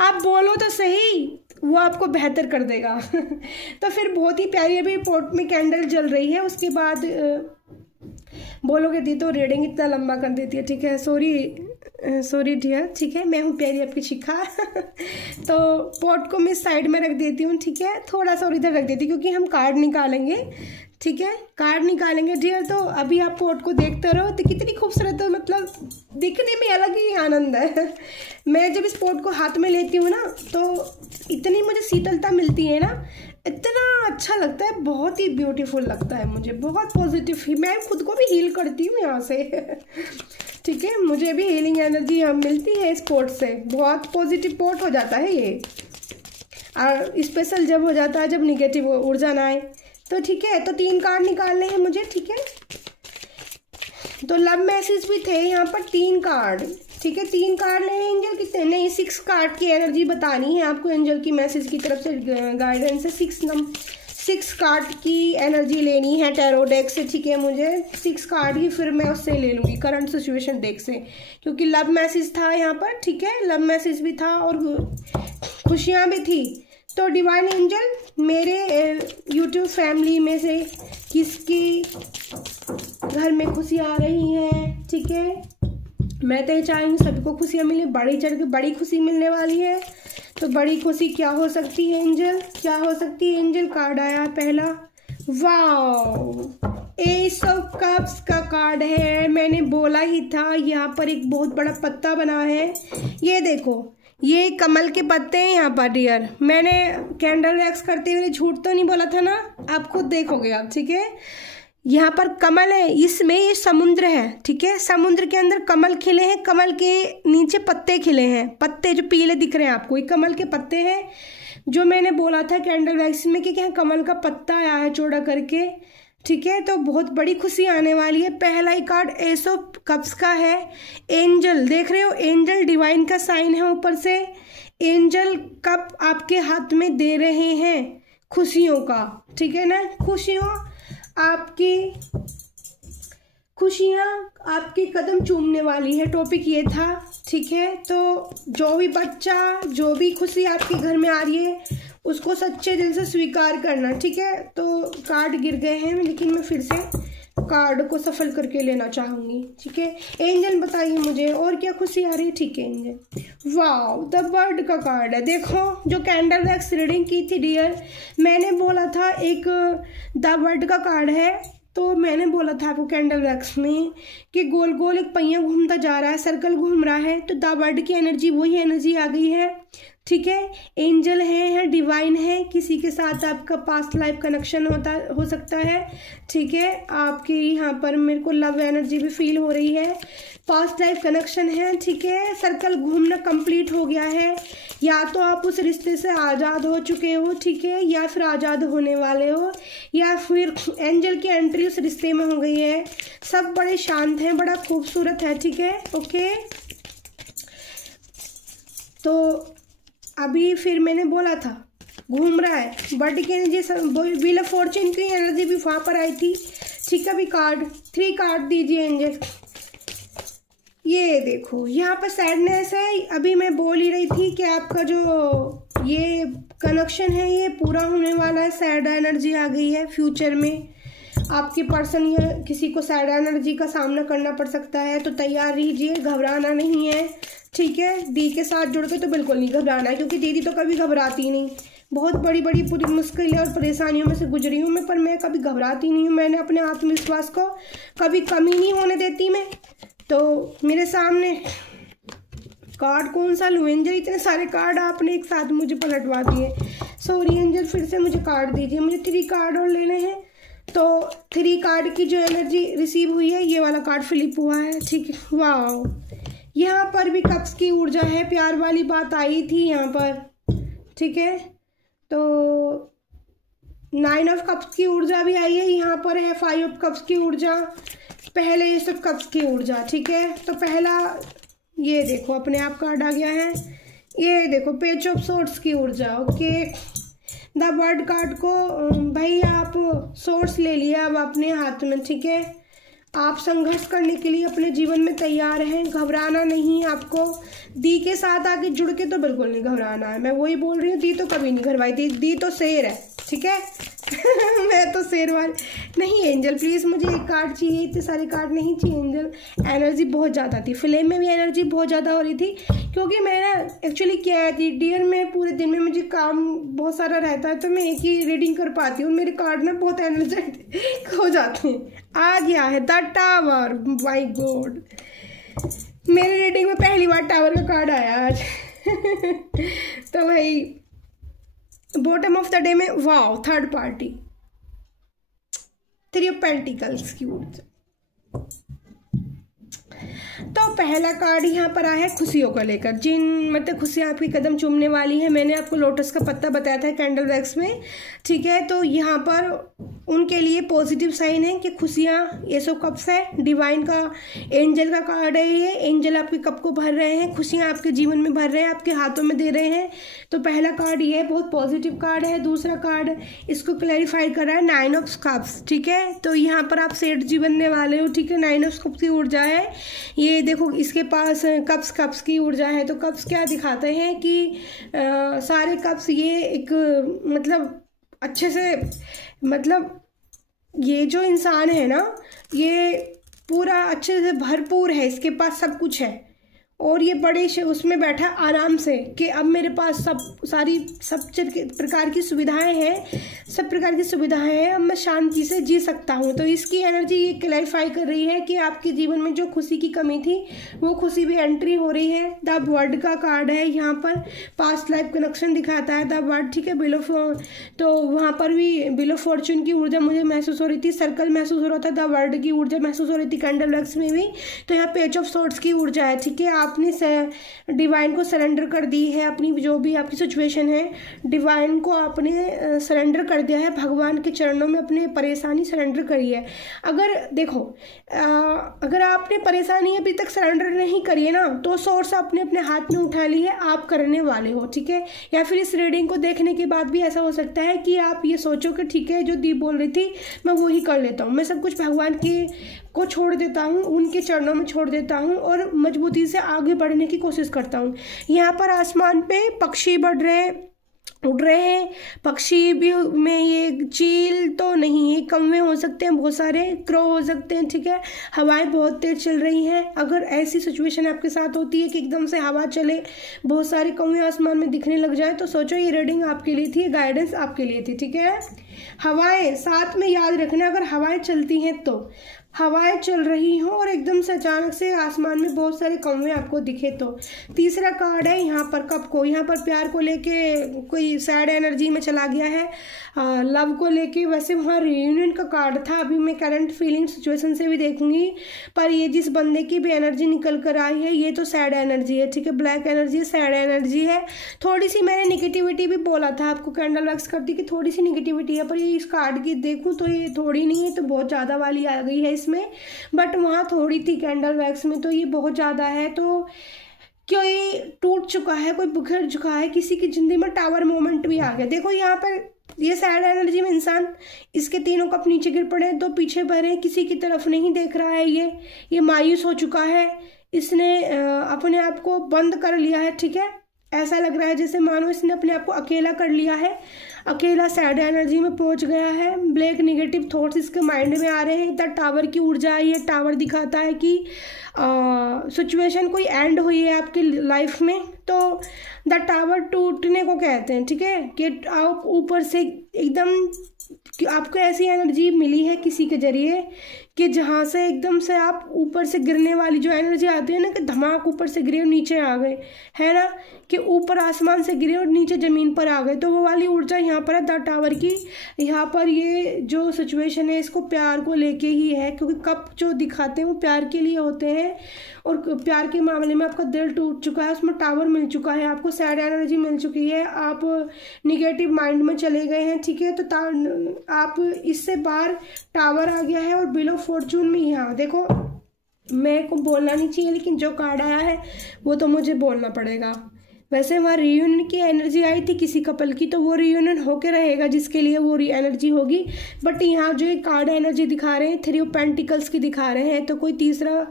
आप बोलो तो सही, वो आपको बेहतर कर देगा। तो फिर बहुत ही प्यारी अभी पोर्ट में कैंडल जल रही है, उसके बाद बोलोगे दी तो रीडिंग इतना लंबा कर देती है, ठीक है, सॉरी डियर, ठीक है। मैं हूँ प्यारी आपकी शिखा। तो पॉट को मैं साइड में रख देती हूँ, ठीक है, थोड़ा सा और इधर रख देती हूँ क्योंकि हम कार्ड निकालेंगे। ठीक है, कार्ड निकालेंगे डियर। तो अभी आप पोर्ट को देखते रहो, तो कितनी खूबसूरत है, मतलब दिखने में अलग ही आनंद है। मैं जब इस पोर्ट को हाथ में लेती हूँ ना, तो इतनी मुझे शीतलता मिलती है ना, इतना अच्छा लगता है, बहुत ही ब्यूटीफुल लगता है मुझे, बहुत पॉजिटिव। मैं खुद को भी हील करती हूँ यहाँ से। ठीक है, मुझे भी हीलिंग एनर्जी मिलती है इस पोर्ट से, बहुत पॉजिटिव पोर्ट हो जाता है ये। और स्पेशल जब हो जाता है जब निगेटिव ऊर्जा ना आए। तो ठीक है, तो 3 कार्ड निकालने हैं मुझे। ठीक है, तो लव मैसेज भी थे यहाँ पर 3 कार्ड। ठीक है, 3 कार्ड लेने एंजल कितने, नहीं 6 कार्ड की एनर्जी बतानी है आपको एंजल की मैसेज की तरफ से गाइडेंस है। 6 कार्ड की एनर्जी लेनी है टैरो डेक से। ठीक है, मुझे 6 कार्ड ही फिर मैं उससे ले लूँगी करंट सिचुएशन डेक से, क्योंकि लव मैसेज था यहाँ पर। ठीक है, लव मैसेज भी था और खुशियाँ भी थी। तो डिवाइन एंजल, मेरे यूट्यूब फैमिली में से किसकी घर में खुशियाँ आ रही हैं? ठीक है, मैं तो चाहूँगी सभी को खुशियाँ मिले, बढ़ी चढ़ के बड़ी खुशी मिलने वाली है। तो बड़ी खुशी क्या हो सकती है एंजल, क्या हो सकती है एंजल? कार्ड आया पहला, वाओ, एस ऑफ कप्स का कार्ड है। मैंने बोला ही था यहाँ पर एक बहुत बड़ा पत्ता बना है, ये देखो, ये कमल के पत्ते हैं यहाँ पर डियर। मैंने कैंडल वैक्स करते हुए झूठ तो नहीं बोला था ना, आप खुद देखोगे आप। ठीक है, यहाँ पर कमल है, इसमें ये समुद्र है। ठीक है, समुद्र के अंदर कमल खिले हैं, कमल के नीचे पत्ते खिले हैं, पत्ते जो पीले दिख रहे हैं आपको, ये कमल के पत्ते हैं। जो मैंने बोला था कैंडल वैक्स में कि यहाँ कमल का पत्ता आया है चौड़ा करके। ठीक है, तो बहुत बड़ी खुशी आने वाली है। पहला ही कार्ड एस ऑफ कप्स का है। एंजल देख रहे हो, एंजल डिवाइन का साइन है ऊपर से। एंजल कप आपके हाथ में दे रहे हैं खुशियों का। ठीक है ना, खुशियाँ आपके कदम चूमने वाली है, टॉपिक ये था। ठीक है, तो जो भी बच्चा, जो भी खुशी आपके घर में आ रही है, उसको सच्चे दिल से स्वीकार करना। ठीक है, तो कार्ड गिर गए हैं, लेकिन मैं फिर से कार्ड को सफल करके लेना चाहूँगी। ठीक है, एंजल बताइए मुझे और क्या खुशी आ रही है? ठीक है एंजल, वाओ, द बर्ड का कार्ड है। देखो, जो कैंडल वैक्स रीडिंग की थी डियर, मैंने बोला था एक द बर्ड का कार्ड है। तो मैंने बोला था आपको कैंडल वैक्स में कि गोल गोल एक पहिया घूमता जा रहा है, सर्कल घूम रहा है, तो द बर्ड की एनर्जी, वही एनर्जी आ गई है। ठीक है, एंजल है, डिवाइन है, किसी के साथ आपका पास्ट लाइफ कनेक्शन हो सकता है। ठीक है, आपके यहाँ पर मेरे को लव एनर्जी भी फील हो रही है, पास्ट लाइफ कनेक्शन है। ठीक है, सर्कल घूमना कंप्लीट हो गया है, या तो आप उस रिश्ते से आज़ाद हो चुके हो। ठीक है, या फिर आज़ाद होने वाले हो, या फिर एंजल की एंट्री उस रिश्ते में हो गई है। सब बड़े शांत हैं, बड़ा खूबसूरत है। ठीक है, ओके, तो अभी फिर मैंने बोला था घूम रहा है बर्ड की एनर्जी, व्हील ऑफ फॉर्च्यून की एनर्जी भी वहाँ पर आई थी। ठीक है, अभी 3 कार्ड दीजिए एंजल। ये देखो, यहाँ पर सैडनेस है। अभी मैं बोल ही रही थी कि आपका जो ये कनेक्शन है ये पूरा होने वाला है, सैड एनर्जी आ गई है। फ्यूचर में आपके पर्सन या किसी को सैड एनर्जी का सामना करना पड़ सकता है, तो तैयार रहिए, घबराना नहीं है। ठीक है, दी के साथ जुड़ के तो बिल्कुल नहीं घबराना है, क्योंकि दीदी तो कभी घबराती नहीं। बहुत बड़ी बड़ी पूरी मुश्किलें और परेशानियों में से गुजरी हूँ मैं, पर मैं कभी घबराती नहीं हूँ। मैंने अपने आत्मविश्वास को कभी कमी नहीं होने देती मैं। तो मेरे सामने कार्ड कौन सा लूँ एंजल? इतने सारे कार्ड आपने एक साथ मुझे पलटवा दिए, सॉरी एंजल, फिर से मुझे कार्ड दीजिए। मुझे 3 कार्ड और लेने हैं। तो 3 कार्ड की जो एनर्जी रिसीव हुई है, ये वाला कार्ड फ्लिप हुआ है। ठीक है, वाओ, यहाँ पर भी कप्स की ऊर्जा है, प्यार वाली बात आई थी यहाँ पर। ठीक है, तो 9 ऑफ कप्स की ऊर्जा भी आई है, यहाँ पर है 5 ऑफ कप्स की ऊर्जा, पहले ये सब कप्स की ऊर्जा। ठीक है, तो पहला ये देखो अपने आप कार्ड आ गया है, ये देखो पेज ऑफ सोर्ट्स की ऊर्जा। ओके, द बर्ड कार्ड को भाई आप सोर्स ले लिया अब अपने हाथ में। ठीक है, आप संघर्ष करने के लिए अपने जीवन में तैयार हैं, घबराना नहीं आपको। दी के साथ आके जुड़ के तो बिल्कुल नहीं घबराना है, मैं वही बोल रही हूँ। दी तो कभी नहीं घबराई थी, दी तो शेर है। ठीक है, मैं तो शेर वाली नहीं। एंजल प्लीज़ मुझे एक कार्ड चाहिए, इतने सारे कार्ड नहीं चाहिए एंजल। एनर्जी बहुत ज़्यादा थी, फ्लेम में भी एनर्जी बहुत ज़्यादा हो रही थी, क्योंकि मैं ना एक्चुअली क्या है डियर में पूरे दिन में मुझे काम बहुत सारा रहता है, तो मैं एक ही रीडिंग कर पाती हूँ। मेरे कार्ड ना बहुत एनर्जेटिक हो जाते हैं। आ गया है द टावर, माय गॉड, मेरी रीडिंग में पहली बार टावर का कार्ड आया आज। तो भाई बॉटम ऑफ द डे में wow, third party, three of pentacles की ऊर्जा। तो पहला कार्ड यहाँ पर आया है खुशियों को लेकर, जिन मतलब खुशियाँ आपकी कदम चूमने वाली है। मैंने आपको लोटस का पत्ता बताया था कैंडल वैक्स में, ठीक है। तो यहाँ पर उनके लिए पॉजिटिव साइन है कि खुशियाँ, एस ऑफ कप्स है, डिवाइन का एंजल का कार्ड है ये। एंजल आपके कप को भर रहे हैं, खुशियाँ आपके जीवन में भर रहे हैं, आपके हाथों में दे रहे हैं। तो पहला कार्ड ये बहुत पॉजिटिव कार्ड है। दूसरा कार्ड इसको क्लैरिफाई कर रहा है नाइन ऑफ कप्स, ठीक है। तो यहाँ पर आप सेठ जी बनने वाले हो, ठीक है। नाइन ऑफ कप्स की ऊर्जा है ये, देखो इसके पास कप्स की ऊर्जा है। तो कप्स क्या दिखाते हैं कि सारे कप्स ये एक मतलब अच्छे से, मतलब ये जो इंसान है ना, ये पूरा अच्छे से भरपूर है, इसके पास सब कुछ है, और ये बड़े उसमें बैठा आराम से कि अब मेरे पास सब प्रकार की सुविधाएं हैं, सब प्रकार की सुविधाएं हैं, अब मैं शांति से जी सकता हूँ। तो इसकी एनर्जी ये क्लैरिफाई कर रही है कि आपके जीवन में जो खुशी की कमी थी वो खुशी भी एंट्री हो रही है। द वर्ड का कार्ड है यहाँ पर, पास्ट लाइफ कनेक्शन दिखाता है द वर्ड, ठीक है। बिलो, तो वहाँ पर भी बिलो फॉर्चून की ऊर्जा मुझे महसूस हो रही थी, सर्कल महसूस हो रहा था, द वर्ड की ऊर्जा महसूस हो रही थी कैंडल वैक्स में भी। तो यहाँ पेज ऑफ सोर्ड्स की ऊर्जा है, ठीक है। आपने डिवाइन को सरेंडर कर दी है, अपनी जो भी आपकी सिचुएशन है डिवाइन को आपने सरेंडर कर दिया है, भगवान के चरणों में अपने परेशानी सरेंडर करी है। अगर देखो अगर आपने परेशानी अभी तक सरेंडर नहीं करी है ना, तो सोर्स आपने अपने हाथ में उठा ली है, आप करने वाले हो, ठीक है। या फिर इस रीडिंग को देखने के बाद भी ऐसा हो सकता है कि आप ये सोचो कि ठीक है जो दीप बोल रही थी मैं वो ही कर लेता हूँ, मैं सब कुछ भगवान को छोड़ देता हूँ, उनके चरणों में छोड़ देता हूँ और मजबूती से आगे बढ़ने की कोशिश करता हूँ। यहाँ पर आसमान पे पक्षी उड़ रहे हैं, पक्षी भी में ये चील तो नहीं है, कौवे हो सकते हैं, बहुत सारे क्रो हो सकते हैं, ठीक है। हवाएं बहुत तेज चल रही हैं। अगर ऐसी सिचुएशन आपके साथ होती है कि एकदम से हवा चले, बहुत सारे कौवे आसमान में दिखने लग जाए, तो सोचो ये रीडिंग आपके लिए थी, गाइडेंस आपके लिए थी, ठीक है। हवाएं साथ में याद रखना, अगर हवाएं चलती हैं तो हवाएं चल रही हों और एकदम से अचानक से आसमान में बहुत सारे कौवे आपको दिखे तो। तीसरा कार्ड है यहाँ पर कप को, यहाँ पर प्यार को लेके कोई सैड एनर्जी में चला गया है, लव को लेके। वैसे वहाँ रियूनियन का कार्ड था, अभी मैं करंट फीलिंग सिचुएशन से भी देखूंगी, पर ये जिस बंदे की भी एनर्जी निकल कर आई है ये तो सैड एनर्जी है, ठीक है। ब्लैक एनर्जी सैड एनर्जी है। थोड़ी सी मैंने निगेटिविटी भी बोला था आपको कैंडल वैक्स करती कि थोड़ी सी निगेटिविटी है, पर ये इस कार्ड की देखूँ तो ये थोड़ी नहीं है, तो बहुत ज़्यादा वाली आ गई है इसमें, बट वहाँ थोड़ी थी कैंडल वैक्स में, तो ये बहुत ज़्यादा है। तो कोई टूट चुका है, कोई बिखर चुका है, किसी की जिंदगी में टावर मोमेंट भी आ गया। देखो यहाँ पर ये सैड एनर्जी में इंसान, इसके तीनों कप नीचे गिर पड़े, तो पीछे भरे, किसी की तरफ नहीं देख रहा है, ये मायूस हो चुका है, इसने अपने आप को बंद कर लिया है, ठीक है। ऐसा लग रहा है जैसे मानो इसने अपने आप को अकेला कर लिया है, अकेला सैड एनर्जी में पहुंच गया है। ब्लैक नेगेटिव थॉट्स इसके माइंड में आ रहे हैं। इधर टावर की ऊर्जा आई है, टावर दिखाता है कि सिचुएशन कोई एंड हुई है आपकी लाइफ में, तो द टावर टूटने को कहते हैं, ठीक है। कि आप ऊपर से एकदम आपको ऐसी एनर्जी मिली है किसी के जरिए कि जहाँ से एकदम से आप ऊपर से गिरने वाली जो एनर्जी आती है ना, कि धमाक ऊपर से गिरे और नीचे आ गए, है ना, कि ऊपर आसमान से गिरे और नीचे ज़मीन पर आ गए, तो वो वाली ऊर्जा यहाँ पर है द टावर की। यहाँ पर ये जो सिचुएशन है इसको प्यार को लेके ही है, क्योंकि कप जो दिखाते हैं वो प्यार के लिए होते हैं, और प्यार के मामले में आपका दिल टूट चुका है, उसमें टावर मिल चुका है, आपको सैड एनर्जी मिल चुकी है, आप निगेटिव माइंड में चले गए हैं, ठीक है। तो आप इससे बाहर टावर आ गया है। और बिलो फॉर्चून में यहाँ देखो, मैं को बोलना नहीं चाहिए, लेकिन जो कार्ड आया है वो तो मुझे बोलना पड़ेगा। वैसे वहाँ रियूनियन की एनर्जी आई थी किसी कपल की, तो वो रियूनियन होके रहेगा जिसके लिए वो एनर्जी होगी, बट यहाँ जो एक कार्ड एनर्जी दिखा रहे हैं थ्री ऑफ पेंटिकल्स की दिखा रहे हैं, तो कोई तीसरा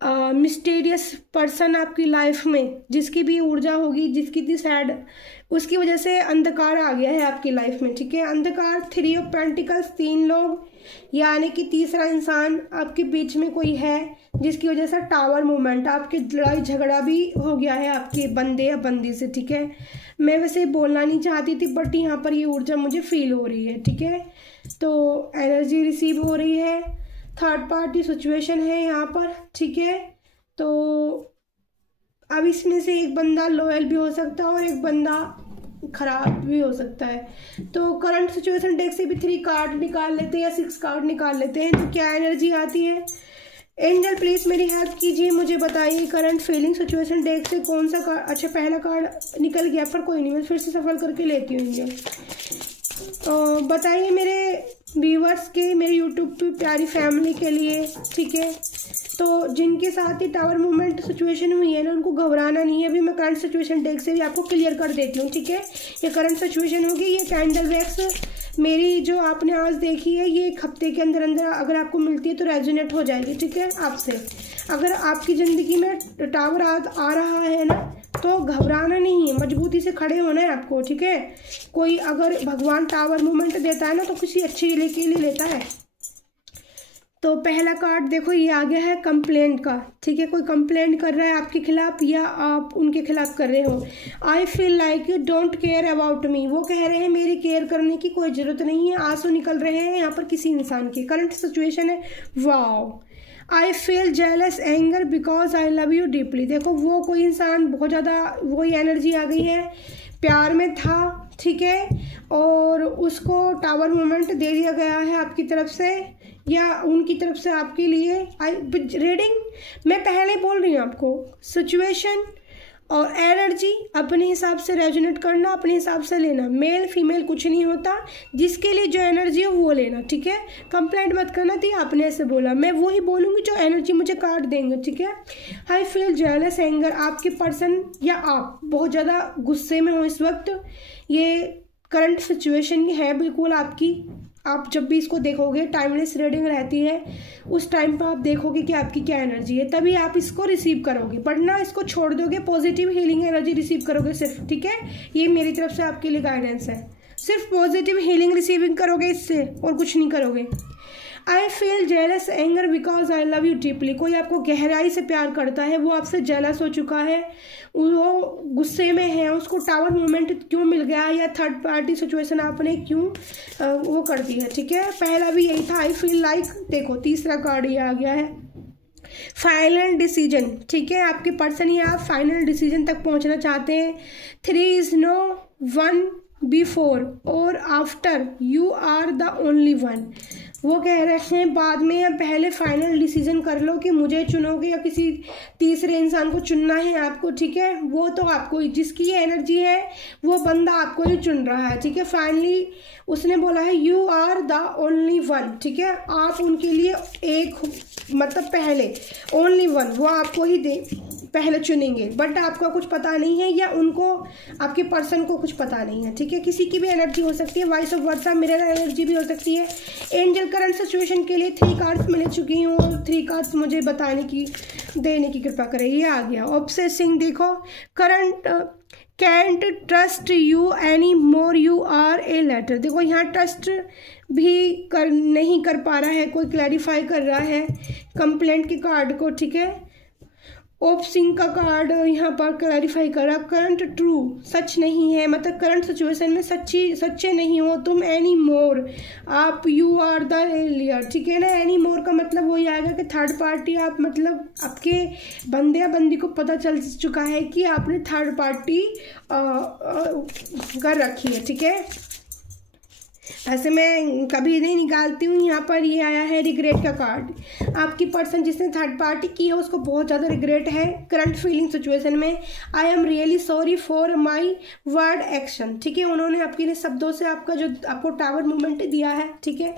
मिस्टीरियस पर्सन आपकी लाइफ में, जिसकी भी ऊर्जा होगी, जिसकी भी सैड, उसकी वजह से अंधकार आ गया है आपकी लाइफ में, ठीक है। अंधकार, 3 ऑफ पेंटिकल्स, 3 लोग, यानी कि तीसरा इंसान आपके बीच में कोई है, जिसकी वजह से टावर मूवमेंट, आपकी लड़ाई झगड़ा भी हो गया है आपके बंदे या बंदी से, ठीक है। मैं वैसे बोलना नहीं चाहती थी, बट यहाँ पर ये ऊर्जा मुझे फील हो रही है, ठीक है। तो एनर्जी रिसीव हो रही है, थर्ड पार्टी सिचुएशन है यहाँ पर, ठीक है। तो अब इसमें से एक बंदा लॉयल भी हो सकता है और एक बंदा खराब भी हो सकता है। तो करंट सिचुएशन डेक से भी 3 कार्ड निकाल लेते हैं या 6 कार्ड निकाल लेते हैं, तो क्या एनर्जी आती है। एंजल प्लीज मेरी हेल्प कीजिए, मुझे बताइए करंट फीलिंग सिचुएशन डेक से कौन सा कार्ड। अच्छा, पहला कार्ड निकल गया, पर कोई नहीं, मैं फिर से सफल करके लेती हूँ एंजल। तो बताइए मेरे व्यूवर्स के, मेरे यूट्यूब पे प्यारी फैमिली के लिए, ठीक है। तो जिनके साथ ही टावर मूवमेंट सिचुएशन हुई है ना, उनको घबराना नहीं है। अभी मैं करंट सिचुएशन डेक से भी आपको क्लियर कर देती हूँ, ठीक है। ये करंट सिचुएशन होगी, ये कैंडल वैक्स मेरी जो आपने आज देखी है, ये 1 हफ्ते के अंदर अंदर अगर आपको मिलती है तो रेजोनेट हो जाएगी, ठीक है आपसे। अगर आपकी ज़िंदगी में टावर आ रहा है ना, तो घबराना नहीं है, मजबूती से खड़े होना है आपको, ठीक है। कोई अगर भगवान टावर मूवमेंट देता है ना, तो किसी अच्छे के लिए लेता है। तो पहला कार्ड देखो, ये आ गया है कंप्लेंट का, ठीक है। कोई कंप्लेंट कर रहा है आपके खिलाफ या आप उनके खिलाफ कर रहे हो। I feel like you don't care about me, वो कह रहे हैं मेरी केयर करने की कोई ज़रूरत नहीं है। आंसू निकल रहे हैं यहाँ पर किसी इंसान के। करंट सिचुएशन है, wow. I feel jealous anger because I love you deeply. देखो वो कोई इंसान बहुत ज़्यादा, वही एनर्जी आ गई है, प्यार में था, ठीक है, और उसको टावर मूवमेंट दे दिया गया है आपकी तरफ से या उनकी तरफ से आपके लिए। रीडिंग मैं पहले बोल रही हूँ आपको, सिचुएशन और एनर्जी अपने हिसाब से रेजोनेट करना, अपने हिसाब से लेना। मेल फीमेल कुछ नहीं होता, जिसके लिए जो एनर्जी हो वो लेना, ठीक है। कंप्लेंट मत करना थी, आपने ऐसे बोला, मैं वही बोलूँगी जो एनर्जी मुझे काट देंगे, ठीक है। आई फील जेलस एंगर, आपके पर्सन या आप बहुत ज़्यादा गुस्से में हो इस वक्त। ये करंट सिचुएशन है बिल्कुल आपकी। आप जब भी इसको देखोगे, टाइमलेस रीडिंग रहती है, उस टाइम पर आप देखोगे कि आपकी क्या एनर्जी है, तभी आप इसको रिसीव करोगे, वरना इसको छोड़ दोगे, पॉजिटिव हीलिंग एनर्जी रिसीव करोगे सिर्फ, ठीक है। ये मेरी तरफ से आपके लिए गाइडेंस है, सिर्फ पॉजिटिव हीलिंग रिसीविंग करोगे इससे, और कुछ नहीं करोगे। I feel jealous anger because I love you deeply, कोई आपको गहराई से प्यार करता है, वो आपसे जेलस हो चुका है, वो गुस्से में है, उसको टावर मूवमेंट क्यों मिल गया, या थर्ड पार्टी सिचुएशन आपने क्यों वो कर दी है, ठीक है। पहला भी यही था, आई फील लाइक। देखो तीसरा कार्ड ये आ गया है, फाइनल डिसीजन, ठीक है। आपके पर्सन या आप फाइनल डिसीजन तक पहुंचना चाहते हैं। 3 इज नो, 1 बिफोर और after, you are the only one. वो कह रहे हैं बाद में या पहले फाइनल डिसीजन कर लो कि मुझे चुनोगे या किसी तीसरे इंसान को चुनना है आपको, ठीक है। वो तो आपको, जिसकी एनर्जी है वो बंदा आपको ही चुन रहा है, ठीक है। फाइनली उसने बोला है you are the only one, ठीक है। आप उनके लिए एक, मतलब पहले ओनली वन, वो आपको ही पहले चुनेंगे, बट आपका कुछ पता नहीं है या उनको, आपके पर्सन को कुछ पता नहीं है, ठीक है। किसी की भी एनर्जी हो सकती है, vice of versa mirror energy भी हो सकती है। एंजल करंट सिचुएशन के लिए 3 कार्ड्स मिल चुकी हूँ, 3 कार्ड्स मुझे देने की कृपा करें। ये आ गया ऑब्सेसिंग, देखो current can't trust you any more, you are a letter. देखो यहाँ ट्रस्ट भी नहीं कर पा रहा है, कोई क्लैरिफाई कर रहा है कंप्लेंट के कार्ड को, ठीक है। ओपसिंग का कार्ड यहाँ पर क्लैरिफाई कर रहा, करंट ट्रू, सच नहीं है, मतलब करंट सिचुएशन में सच्चे नहीं हो तुम। एनी मोर, आप यू आर द एलियर, ठीक है ना। एनी मोर का मतलब वही आएगा कि थर्ड पार्टी, आप मतलब आपके बंदे या बंदी को पता चल चुका है कि आपने थर्ड पार्टी कर रखी है, ठीक है। ऐसे मैं कभी नहीं निकालती हूँ। यहाँ पर ये आया है रिग्रेट का कार्ड। आपकी पर्सन जिसने थर्ड पार्टी की है उसको बहुत ज़्यादा रिग्रेट है करंट फीलिंग सिचुएशन में। I am really sorry for my word action, ठीक है। उन्होंने आपके लिए शब्दों से आपका जो आपको टावर मूवमेंट दिया है, ठीक है,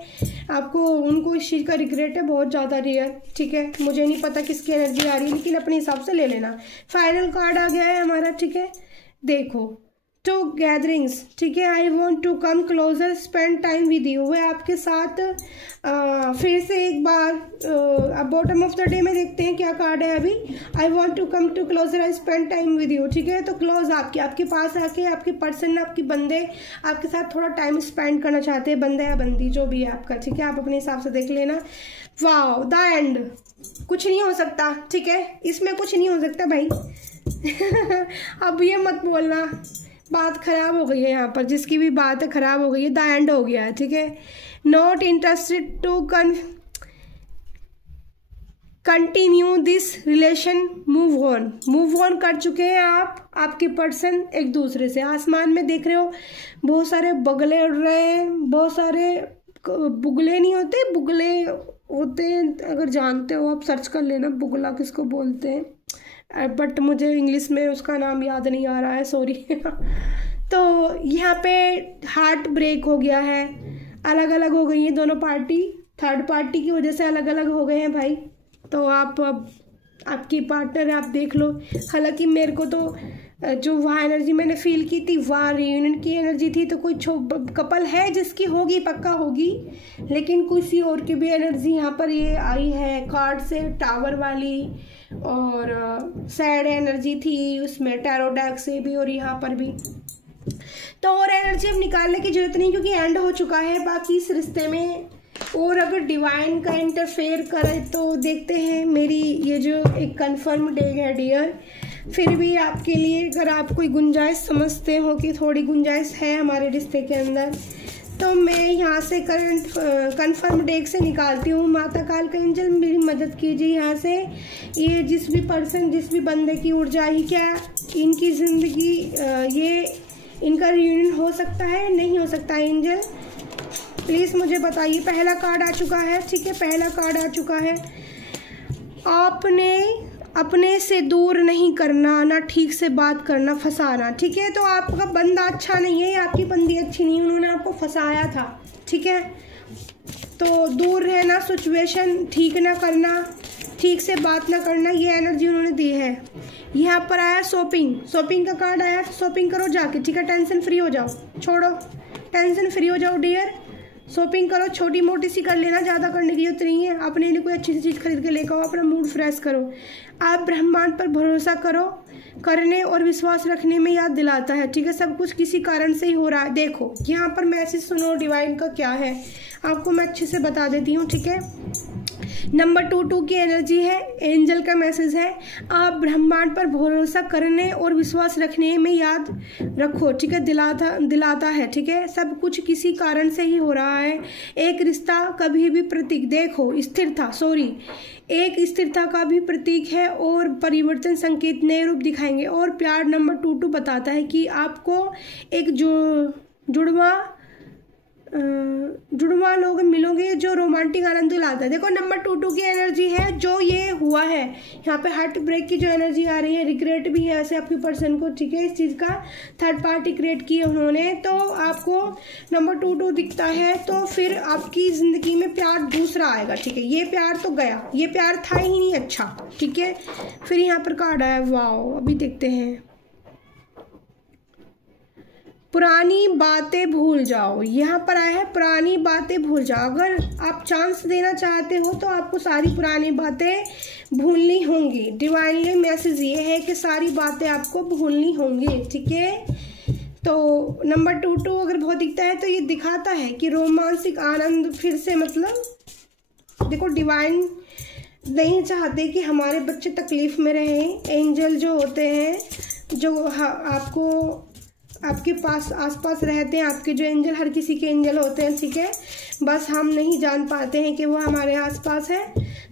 आपको उनको इस चीज़ का रिग्रेट है बहुत ज़्यादा रियल, ठीक है। मुझे नहीं पता किसकी एनर्जी आ रही है, लेकिन अपने हिसाब से ले लेना। फाइनल कार्ड आ गया है हमारा, ठीक है। देखो टू गैदरिंग्स, ठीक है। I want to come closer spend time with you, वह आपके साथ फिर से एक बार अब बॉटम ऑफ द डे में देखते हैं क्या कार्ड है अभी। I want to come to closer I spend time with you, ठीक है। तो क्लोज आपके पास आके आपके पर्सन, आपकी बंदे आपके साथ थोड़ा टाइम स्पेंड करना चाहते हैं, बंदा या बंदी जो भी है आपका, ठीक है। आप अपने हिसाब से देख लेना। वाओ, द एंड, कुछ नहीं हो सकता, ठीक है, इसमें कुछ नहीं हो सकता भाई। अब ये मत बोलना बात खराब हो गई है, यहाँ पर जिसकी भी बात है खराब हो गई है, द एंड हो गया है, ठीक है। Not interested to continue this relation, move on कर चुके हैं आप, आपके पर्सन एक दूसरे से। आसमान में देख रहे हो बहुत सारे बगले उड़ रहे हैं, बहुत सारे बुगले नहीं होते, बुगले होते हैं, अगर जानते हो आप सर्च कर लेना बुगला किसको बोलते हैं, बट मुझे इंग्लिश में उसका नाम याद नहीं आ रहा है, सॉरी। तो यहाँ पे हार्ट ब्रेक हो गया है, अलग अलग हो गई हैं दोनों पार्टी, थर्ड पार्टी की वजह से अलग अलग हो गए हैं भाई। तो आप आपकी पार्टनर है, आप देख लो। हालांकि मेरे को तो जो वहाँ एनर्जी मैंने फील की थी वहाँ रियूनियन की एनर्जी थी, तो कोई कपल है जिसकी होगी, पक्का होगी, लेकिन किसी और की भी एनर्जी यहाँ पर ये आई है कार्ड से, टावर वाली, और सैड एनर्जी थी उसमें टैरो डेक से भी और यहाँ पर भी। तो और एनर्जी अब निकालने की जरूरत नहीं क्योंकि एंड हो चुका है बाकी इस रिश्ते में। और अगर डिवाइन का इंटरफेयर करे तो देखते हैं, मेरी ये जो एक कंफर्म डे है डियर, फिर भी आपके लिए अगर आप कोई गुंजाइश समझते हो कि थोड़ी गुंजाइश है हमारे रिश्ते के अंदर, तो मैं यहाँ से करंट कंफर्म डेक से निकालती हूँ। माता काल का एंजल मेरी मदद कीजिए यहाँ से। ये जिस भी पर्सन, जिस भी बंदे की ऊर्जा ही क्या इनकी ज़िंदगी, ये इनका रियूनियन हो सकता है, नहीं हो सकता है, एंजल प्लीज़ मुझे बताइए। पहला कार्ड आ चुका है, ठीक है, पहला कार्ड आ चुका है। आपने अपने से दूर नहीं करना, ना ठीक से बात करना, फंसाना, ठीक है। तो आपका बंदा अच्छा नहीं है या आपकी बंदी अच्छी नहीं, उन्होंने आपको फंसाया था, ठीक है। तो दूर रहना, सिचुएशन ठीक ना करना, ठीक से बात ना करना, ये एनर्जी उन्होंने दी है। यहाँ पर आया शॉपिंग का कार्ड आया, तो शॉपिंग करो जाके, ठीक है। टेंशन फ्री हो जाओ, छोड़ो टेंशन फ्री हो जाओ डियर, शॉपिंग करो, छोटी मोटी सी कर लेना, ज़्यादा करने की जरूरत नहीं है। अपने लिए कोई अच्छी सी चीज़ खरीद के लेकर आओ, अपना मूड फ्रेश करो। आप ब्रह्मांड पर भरोसा करो, करने और विश्वास रखने में याद दिलाता है, ठीक है। सब कुछ किसी कारण से ही हो रहा है। देखो यहाँ पर मैसेज सुनो डिवाइन का क्या है, आपको मैं अच्छे से बता देती हूँ, ठीक है। नंबर 22 की एनर्जी है, एंजल का मैसेज है, आप ब्रह्मांड पर भरोसा करने और विश्वास रखने में याद रखो, ठीक है। दिलाता है, ठीक है। सब कुछ किसी कारण से ही हो रहा है। एक रिश्ता कभी भी प्रतीक, देखो एक स्थिरता का भी प्रतीक है और परिवर्तन संकेत नए रूप दिखाएंगे। और प्यार नंबर 22 बताता है कि आपको एक जुड़वा लोग मिलोगे जो रोमांटिक आनंद लाता है। देखो नंबर 22 की एनर्जी है, जो ये हुआ है यहाँ पे हार्ट ब्रेक की जो एनर्जी आ रही है, रिग्रेट भी है ऐसे आपकी पर्सन को, ठीक है। इस चीज़ का थर्ड पार्टी क्रिएट की है उन्होंने, तो आपको नंबर 22 दिखता है। तो फिर आपकी ज़िंदगी में प्यार दूसरा आएगा, ठीक है। ये प्यार तो गया, ये प्यार था ही नहीं अच्छा, ठीक है। फिर यहाँ पर कार्ड आया, वाओ, अभी देखते हैं। पुरानी बातें भूल जाओ, यहाँ पर आया है पुरानी बातें भूल जाओ। अगर आप चांस देना चाहते हो तो आपको सारी पुरानी बातें भूलनी होंगी। डिवाइनली मैसेज ये है कि सारी बातें आपको भूलनी होंगी, ठीक है। तो नंबर 22 अगर बहुत दिखता है तो ये दिखाता है कि रोमांसिक आनंद फिर से, मतलब देखो डिवाइन नहीं चाहते कि हमारे बच्चे तकलीफ में रहें। एंजल जो होते हैं, जो आपको आपके पास आसपास रहते हैं, आपके जो एंजल, हर किसी के एंजल होते हैं, ठीक है। बस हम नहीं जान पाते हैं कि वो हमारे आसपास है,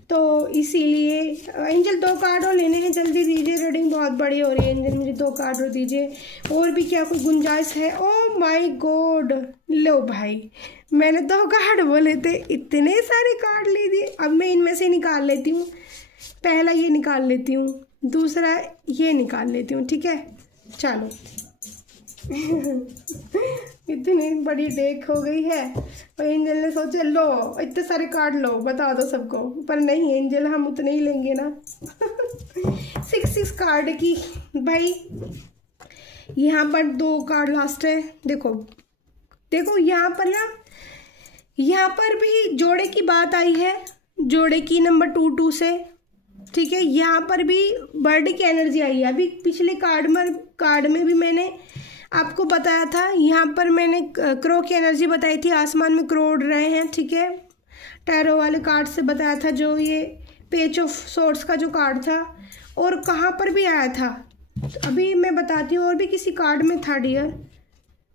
तो इसीलिए एंजल 2 कार्ड और लेने हैं, जल्दी दीजिए, रीडिंग बहुत बड़ी हो रही है। एंजल मुझे 2 कार्ड और दीजिए। और भी क्या कोई गुंजाइश है? ओह माय गॉड, लो भाई, मैंने 2 कार्ड बोले थे, इतने सारे कार्ड ले दिए। अब मैं इनमें से निकाल लेती हूँ, पहला ये निकाल लेती हूँ, दूसरा ये निकाल लेती हूँ, ठीक है। चलो इतनी बड़ी डेक हो गई है और एंजल ने सोचा लो इतने सारे कार्ड लो, बता दो सबको, पर नहीं एंजल हम उतने ही लेंगे ना। 6 कार्ड की भाई, यहाँ पर 2 कार्ड लास्ट है। देखो देखो यहाँ पर ना, यहाँ पर भी जोड़े की बात आई है, जोड़े की नंबर 2 से, ठीक है। यहाँ पर भी बर्ड की एनर्जी आई है। अभी पिछले कार्ड में भी मैंने आपको बताया था, यहाँ पर मैंने क्रो की एनर्जी बताई थी, आसमान में क्रो उड़ रहे हैं, ठीक है। टैरो वाले कार्ड से बताया था, जो ये पेज ऑफ सोर्ड्स का जो कार्ड था, और कहाँ पर भी आया था अभी मैं बताती हूँ। और भी किसी कार्ड में था डियर,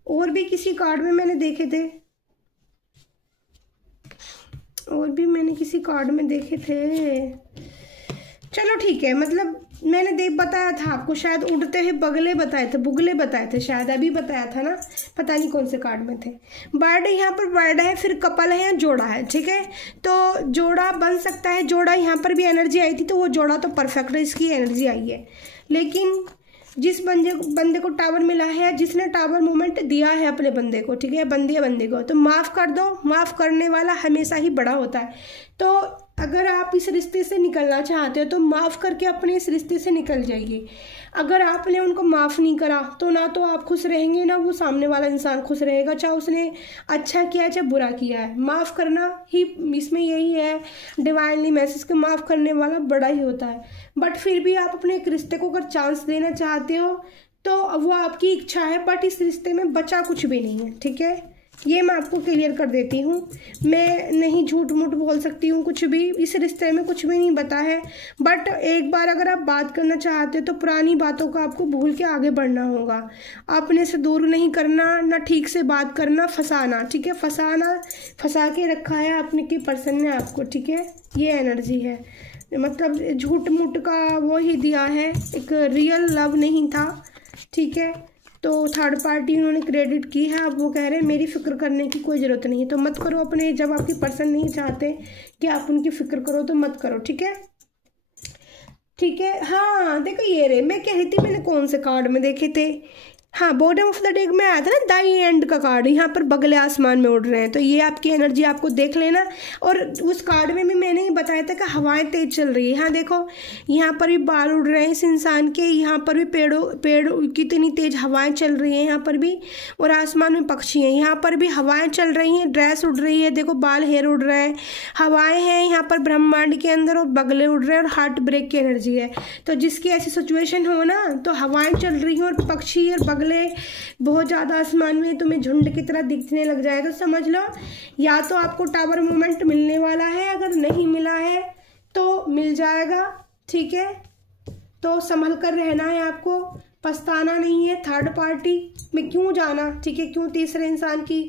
और भी किसी कार्ड में मैंने देखे थे, और भी मैंने किसी कार्ड में देखे थे। चलो ठीक है, मतलब मैंने बताया था आपको, शायद उड़ते हुए बगले बताए थे, बुगले बताए थे शायद, अभी बताया था ना, पता नहीं कौन से कार्ड में थे। बर्ड यहाँ पर बर्ड है, फिर कपल है या जोड़ा है, ठीक है। तो जोड़ा बन सकता है, जोड़ा यहाँ पर भी एनर्जी आई थी, तो वो जोड़ा तो परफेक्ट है, इसकी एनर्जी आई है। लेकिन जिस बंदे को टावर मिला है, जिसने टावर मूवमेंट दिया है अपने बंदे को, ठीक है, बंदे को, तो माफ़ कर दो। माफ़ करने वाला हमेशा ही बड़ा होता है। तो अगर आप इस रिश्ते से निकलना चाहते हो तो माफ़ करके अपने इस रिश्ते से निकल जाइए। अगर आपने उनको माफ़ नहीं करा तो ना तो आप खुश रहेंगे, ना वो सामने वाला इंसान खुश रहेगा, चाहे उसने अच्छा किया है चाहे बुरा किया है। माफ़ करना ही इसमें यही है डिवाइनली मैसेज के, माफ़ करने वाला बड़ा ही होता है। बट फिर भी आप अपने एक रिश्ते को अगर चांस देना चाहते हो तो वो आपकी इच्छा है, बट इस रिश्ते में बचा कुछ भी नहीं है, ठीक है। ये मैं आपको क्लियर कर देती हूँ, मैं नहीं झूठ मूठ बोल सकती हूँ, कुछ भी इस रिश्ते में कुछ भी नहीं बता है। बट एक बार अगर आप बात करना चाहते हो तो पुरानी बातों को आपको भूल के आगे बढ़ना होगा। अपने से दूर नहीं करना, ना ठीक से बात करना, फंसाना, ठीक है। फंसा के रखा है अपने की पर्सन ने आपको, ठीक है। ये एनर्जी है, मतलब झूठ मूठ का वो ही दिया है, एक रियल लव नहीं था, ठीक है। तो थर्ड पार्टी उन्होंने क्रेडिट की है, अब वो कह रहे हैं मेरी फिक्र करने की कोई ज़रूरत नहीं है। तो मत करो अपने, जब आपकी पर्सन नहीं चाहते कि आप उनकी फिक्र करो तो मत करो, ठीक है, ठीक है। हाँ देखो ये रे, मैं कह रही थी मैंने कौन से कार्ड में देखे थे, हाँ बॉटम ऑफ द डेक में आया था ना दाई एंड का कार्ड, यहाँ पर बगले आसमान में उड़ रहे हैं, तो ये आपकी एनर्जी आपको देख लेना। और उस कार्ड में भी मैंने ही बताया था कि हवाएं तेज चल रही है। हाँ देखो यहाँ पर भी बाल उड़ रहे हैं इस इंसान के, यहाँ पर भी पेड़ कितनी तेज हवाएं चल रही हैं यहाँ पर भी, और आसमान में पक्षी हैं, यहाँ पर भी हवाएं चल रही हैं, ड्रेस उड़ रही है, देखो बाल हेयर उड़ रहे हैं, हवाएं हैं यहाँ पर ब्रह्मांड के अंदर, और बगले उड़ रहे हैं, और हार्ट ब्रेक की एनर्जी है। तो जिसकी ऐसी सिचुएशन हो ना, तो हवाएं चल रही हैं और पक्षी और बगले बहुत ज़्यादा आसमान में तुम्हें झुंड की तरह दिखने लग जाए, तो समझ लो या तो आपको टावर मोमेंट मिलने वाला है, अगर नहीं मिला है तो मिल जाएगा, ठीक है। तो संभल कर रहना है आपको, पछताना नहीं है। थर्ड पार्टी में क्यों जाना, ठीक है, क्यों तीसरे इंसान की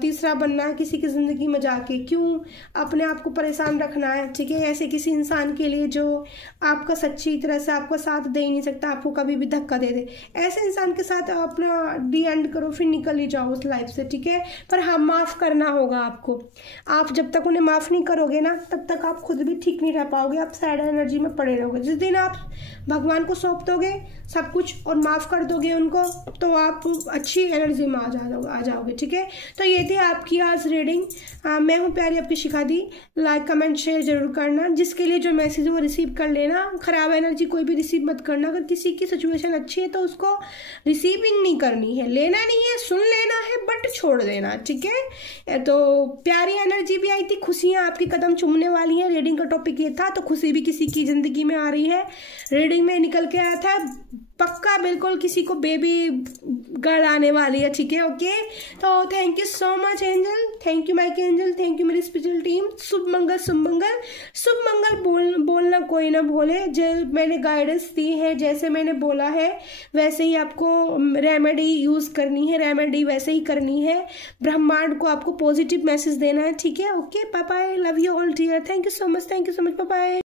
तीसरा बनना है किसी की ज़िंदगी में जाके, क्यों अपने आप को परेशान रखना है, ठीक है, ऐसे किसी इंसान के लिए जो आपका सच्ची तरह से आपका साथ दे ही नहीं सकता, आपको कभी भी धक्का दे दे, ऐसे इंसान के साथ अपना डी एंड करो, फिर निकल ही जाओ उस लाइफ से, ठीक है। पर हाँ माफ़ करना होगा आपको, आप जब तक उन्हें माफ़ नहीं करोगे ना तब तक आप खुद भी ठीक नहीं रह पाओगे, आप सैड एनर्जी में पड़े रहोगे। जिस दिन आप भगवान को सौंप दोगे सब कुछ और माफ़ कर दोगे उनको, तो आप अच्छी एनर्जी में आ जाओगे, ठीक है। तो ये थी आपकी आज रीडिंग। मैं हूँ प्यारी आपकी शिखा दी। लाइक कमेंट शेयर जरूर करना, जिसके लिए जो मैसेज वो रिसीव कर लेना, खराब एनर्जी कोई भी रिसीव मत करना। अगर किसी की सिचुएशन अच्छी है तो उसको रिसीविंग नहीं करनी है, लेना नहीं है, सुन लेना है बट छोड़ देना, ठीक है। तो प्यारी एनर्जी भी आई थी, खुशियाँ आपकी कदम चूमने वाली हैं। रीडिंग का टॉपिक ये था, तो खुशी भी किसी की ज़िंदगी में आ रही है। रीडिंग में निकल के आया था पक्का बिल्कुल किसी को बेबी गर्ल आने वाली है, ठीक है, ओके। तो thank you so much angel, thank you Mike angel, thank you मेरी स्पिरिचुअल टीम। शुभ मंगल शुभ मंगल शुभ मंगल बोलना कोई ना भूले। जो मैंने गाइडेंस दी है, जैसे मैंने बोला है वैसे ही आपको रेमेडी यूज़ करनी है, रेमेडी वैसे ही करनी है। ब्रह्मांड को आपको पॉजिटिव मैसेज देना है, ठीक है, okay. Bye bye, love you all dear, thank you so much, bye bye.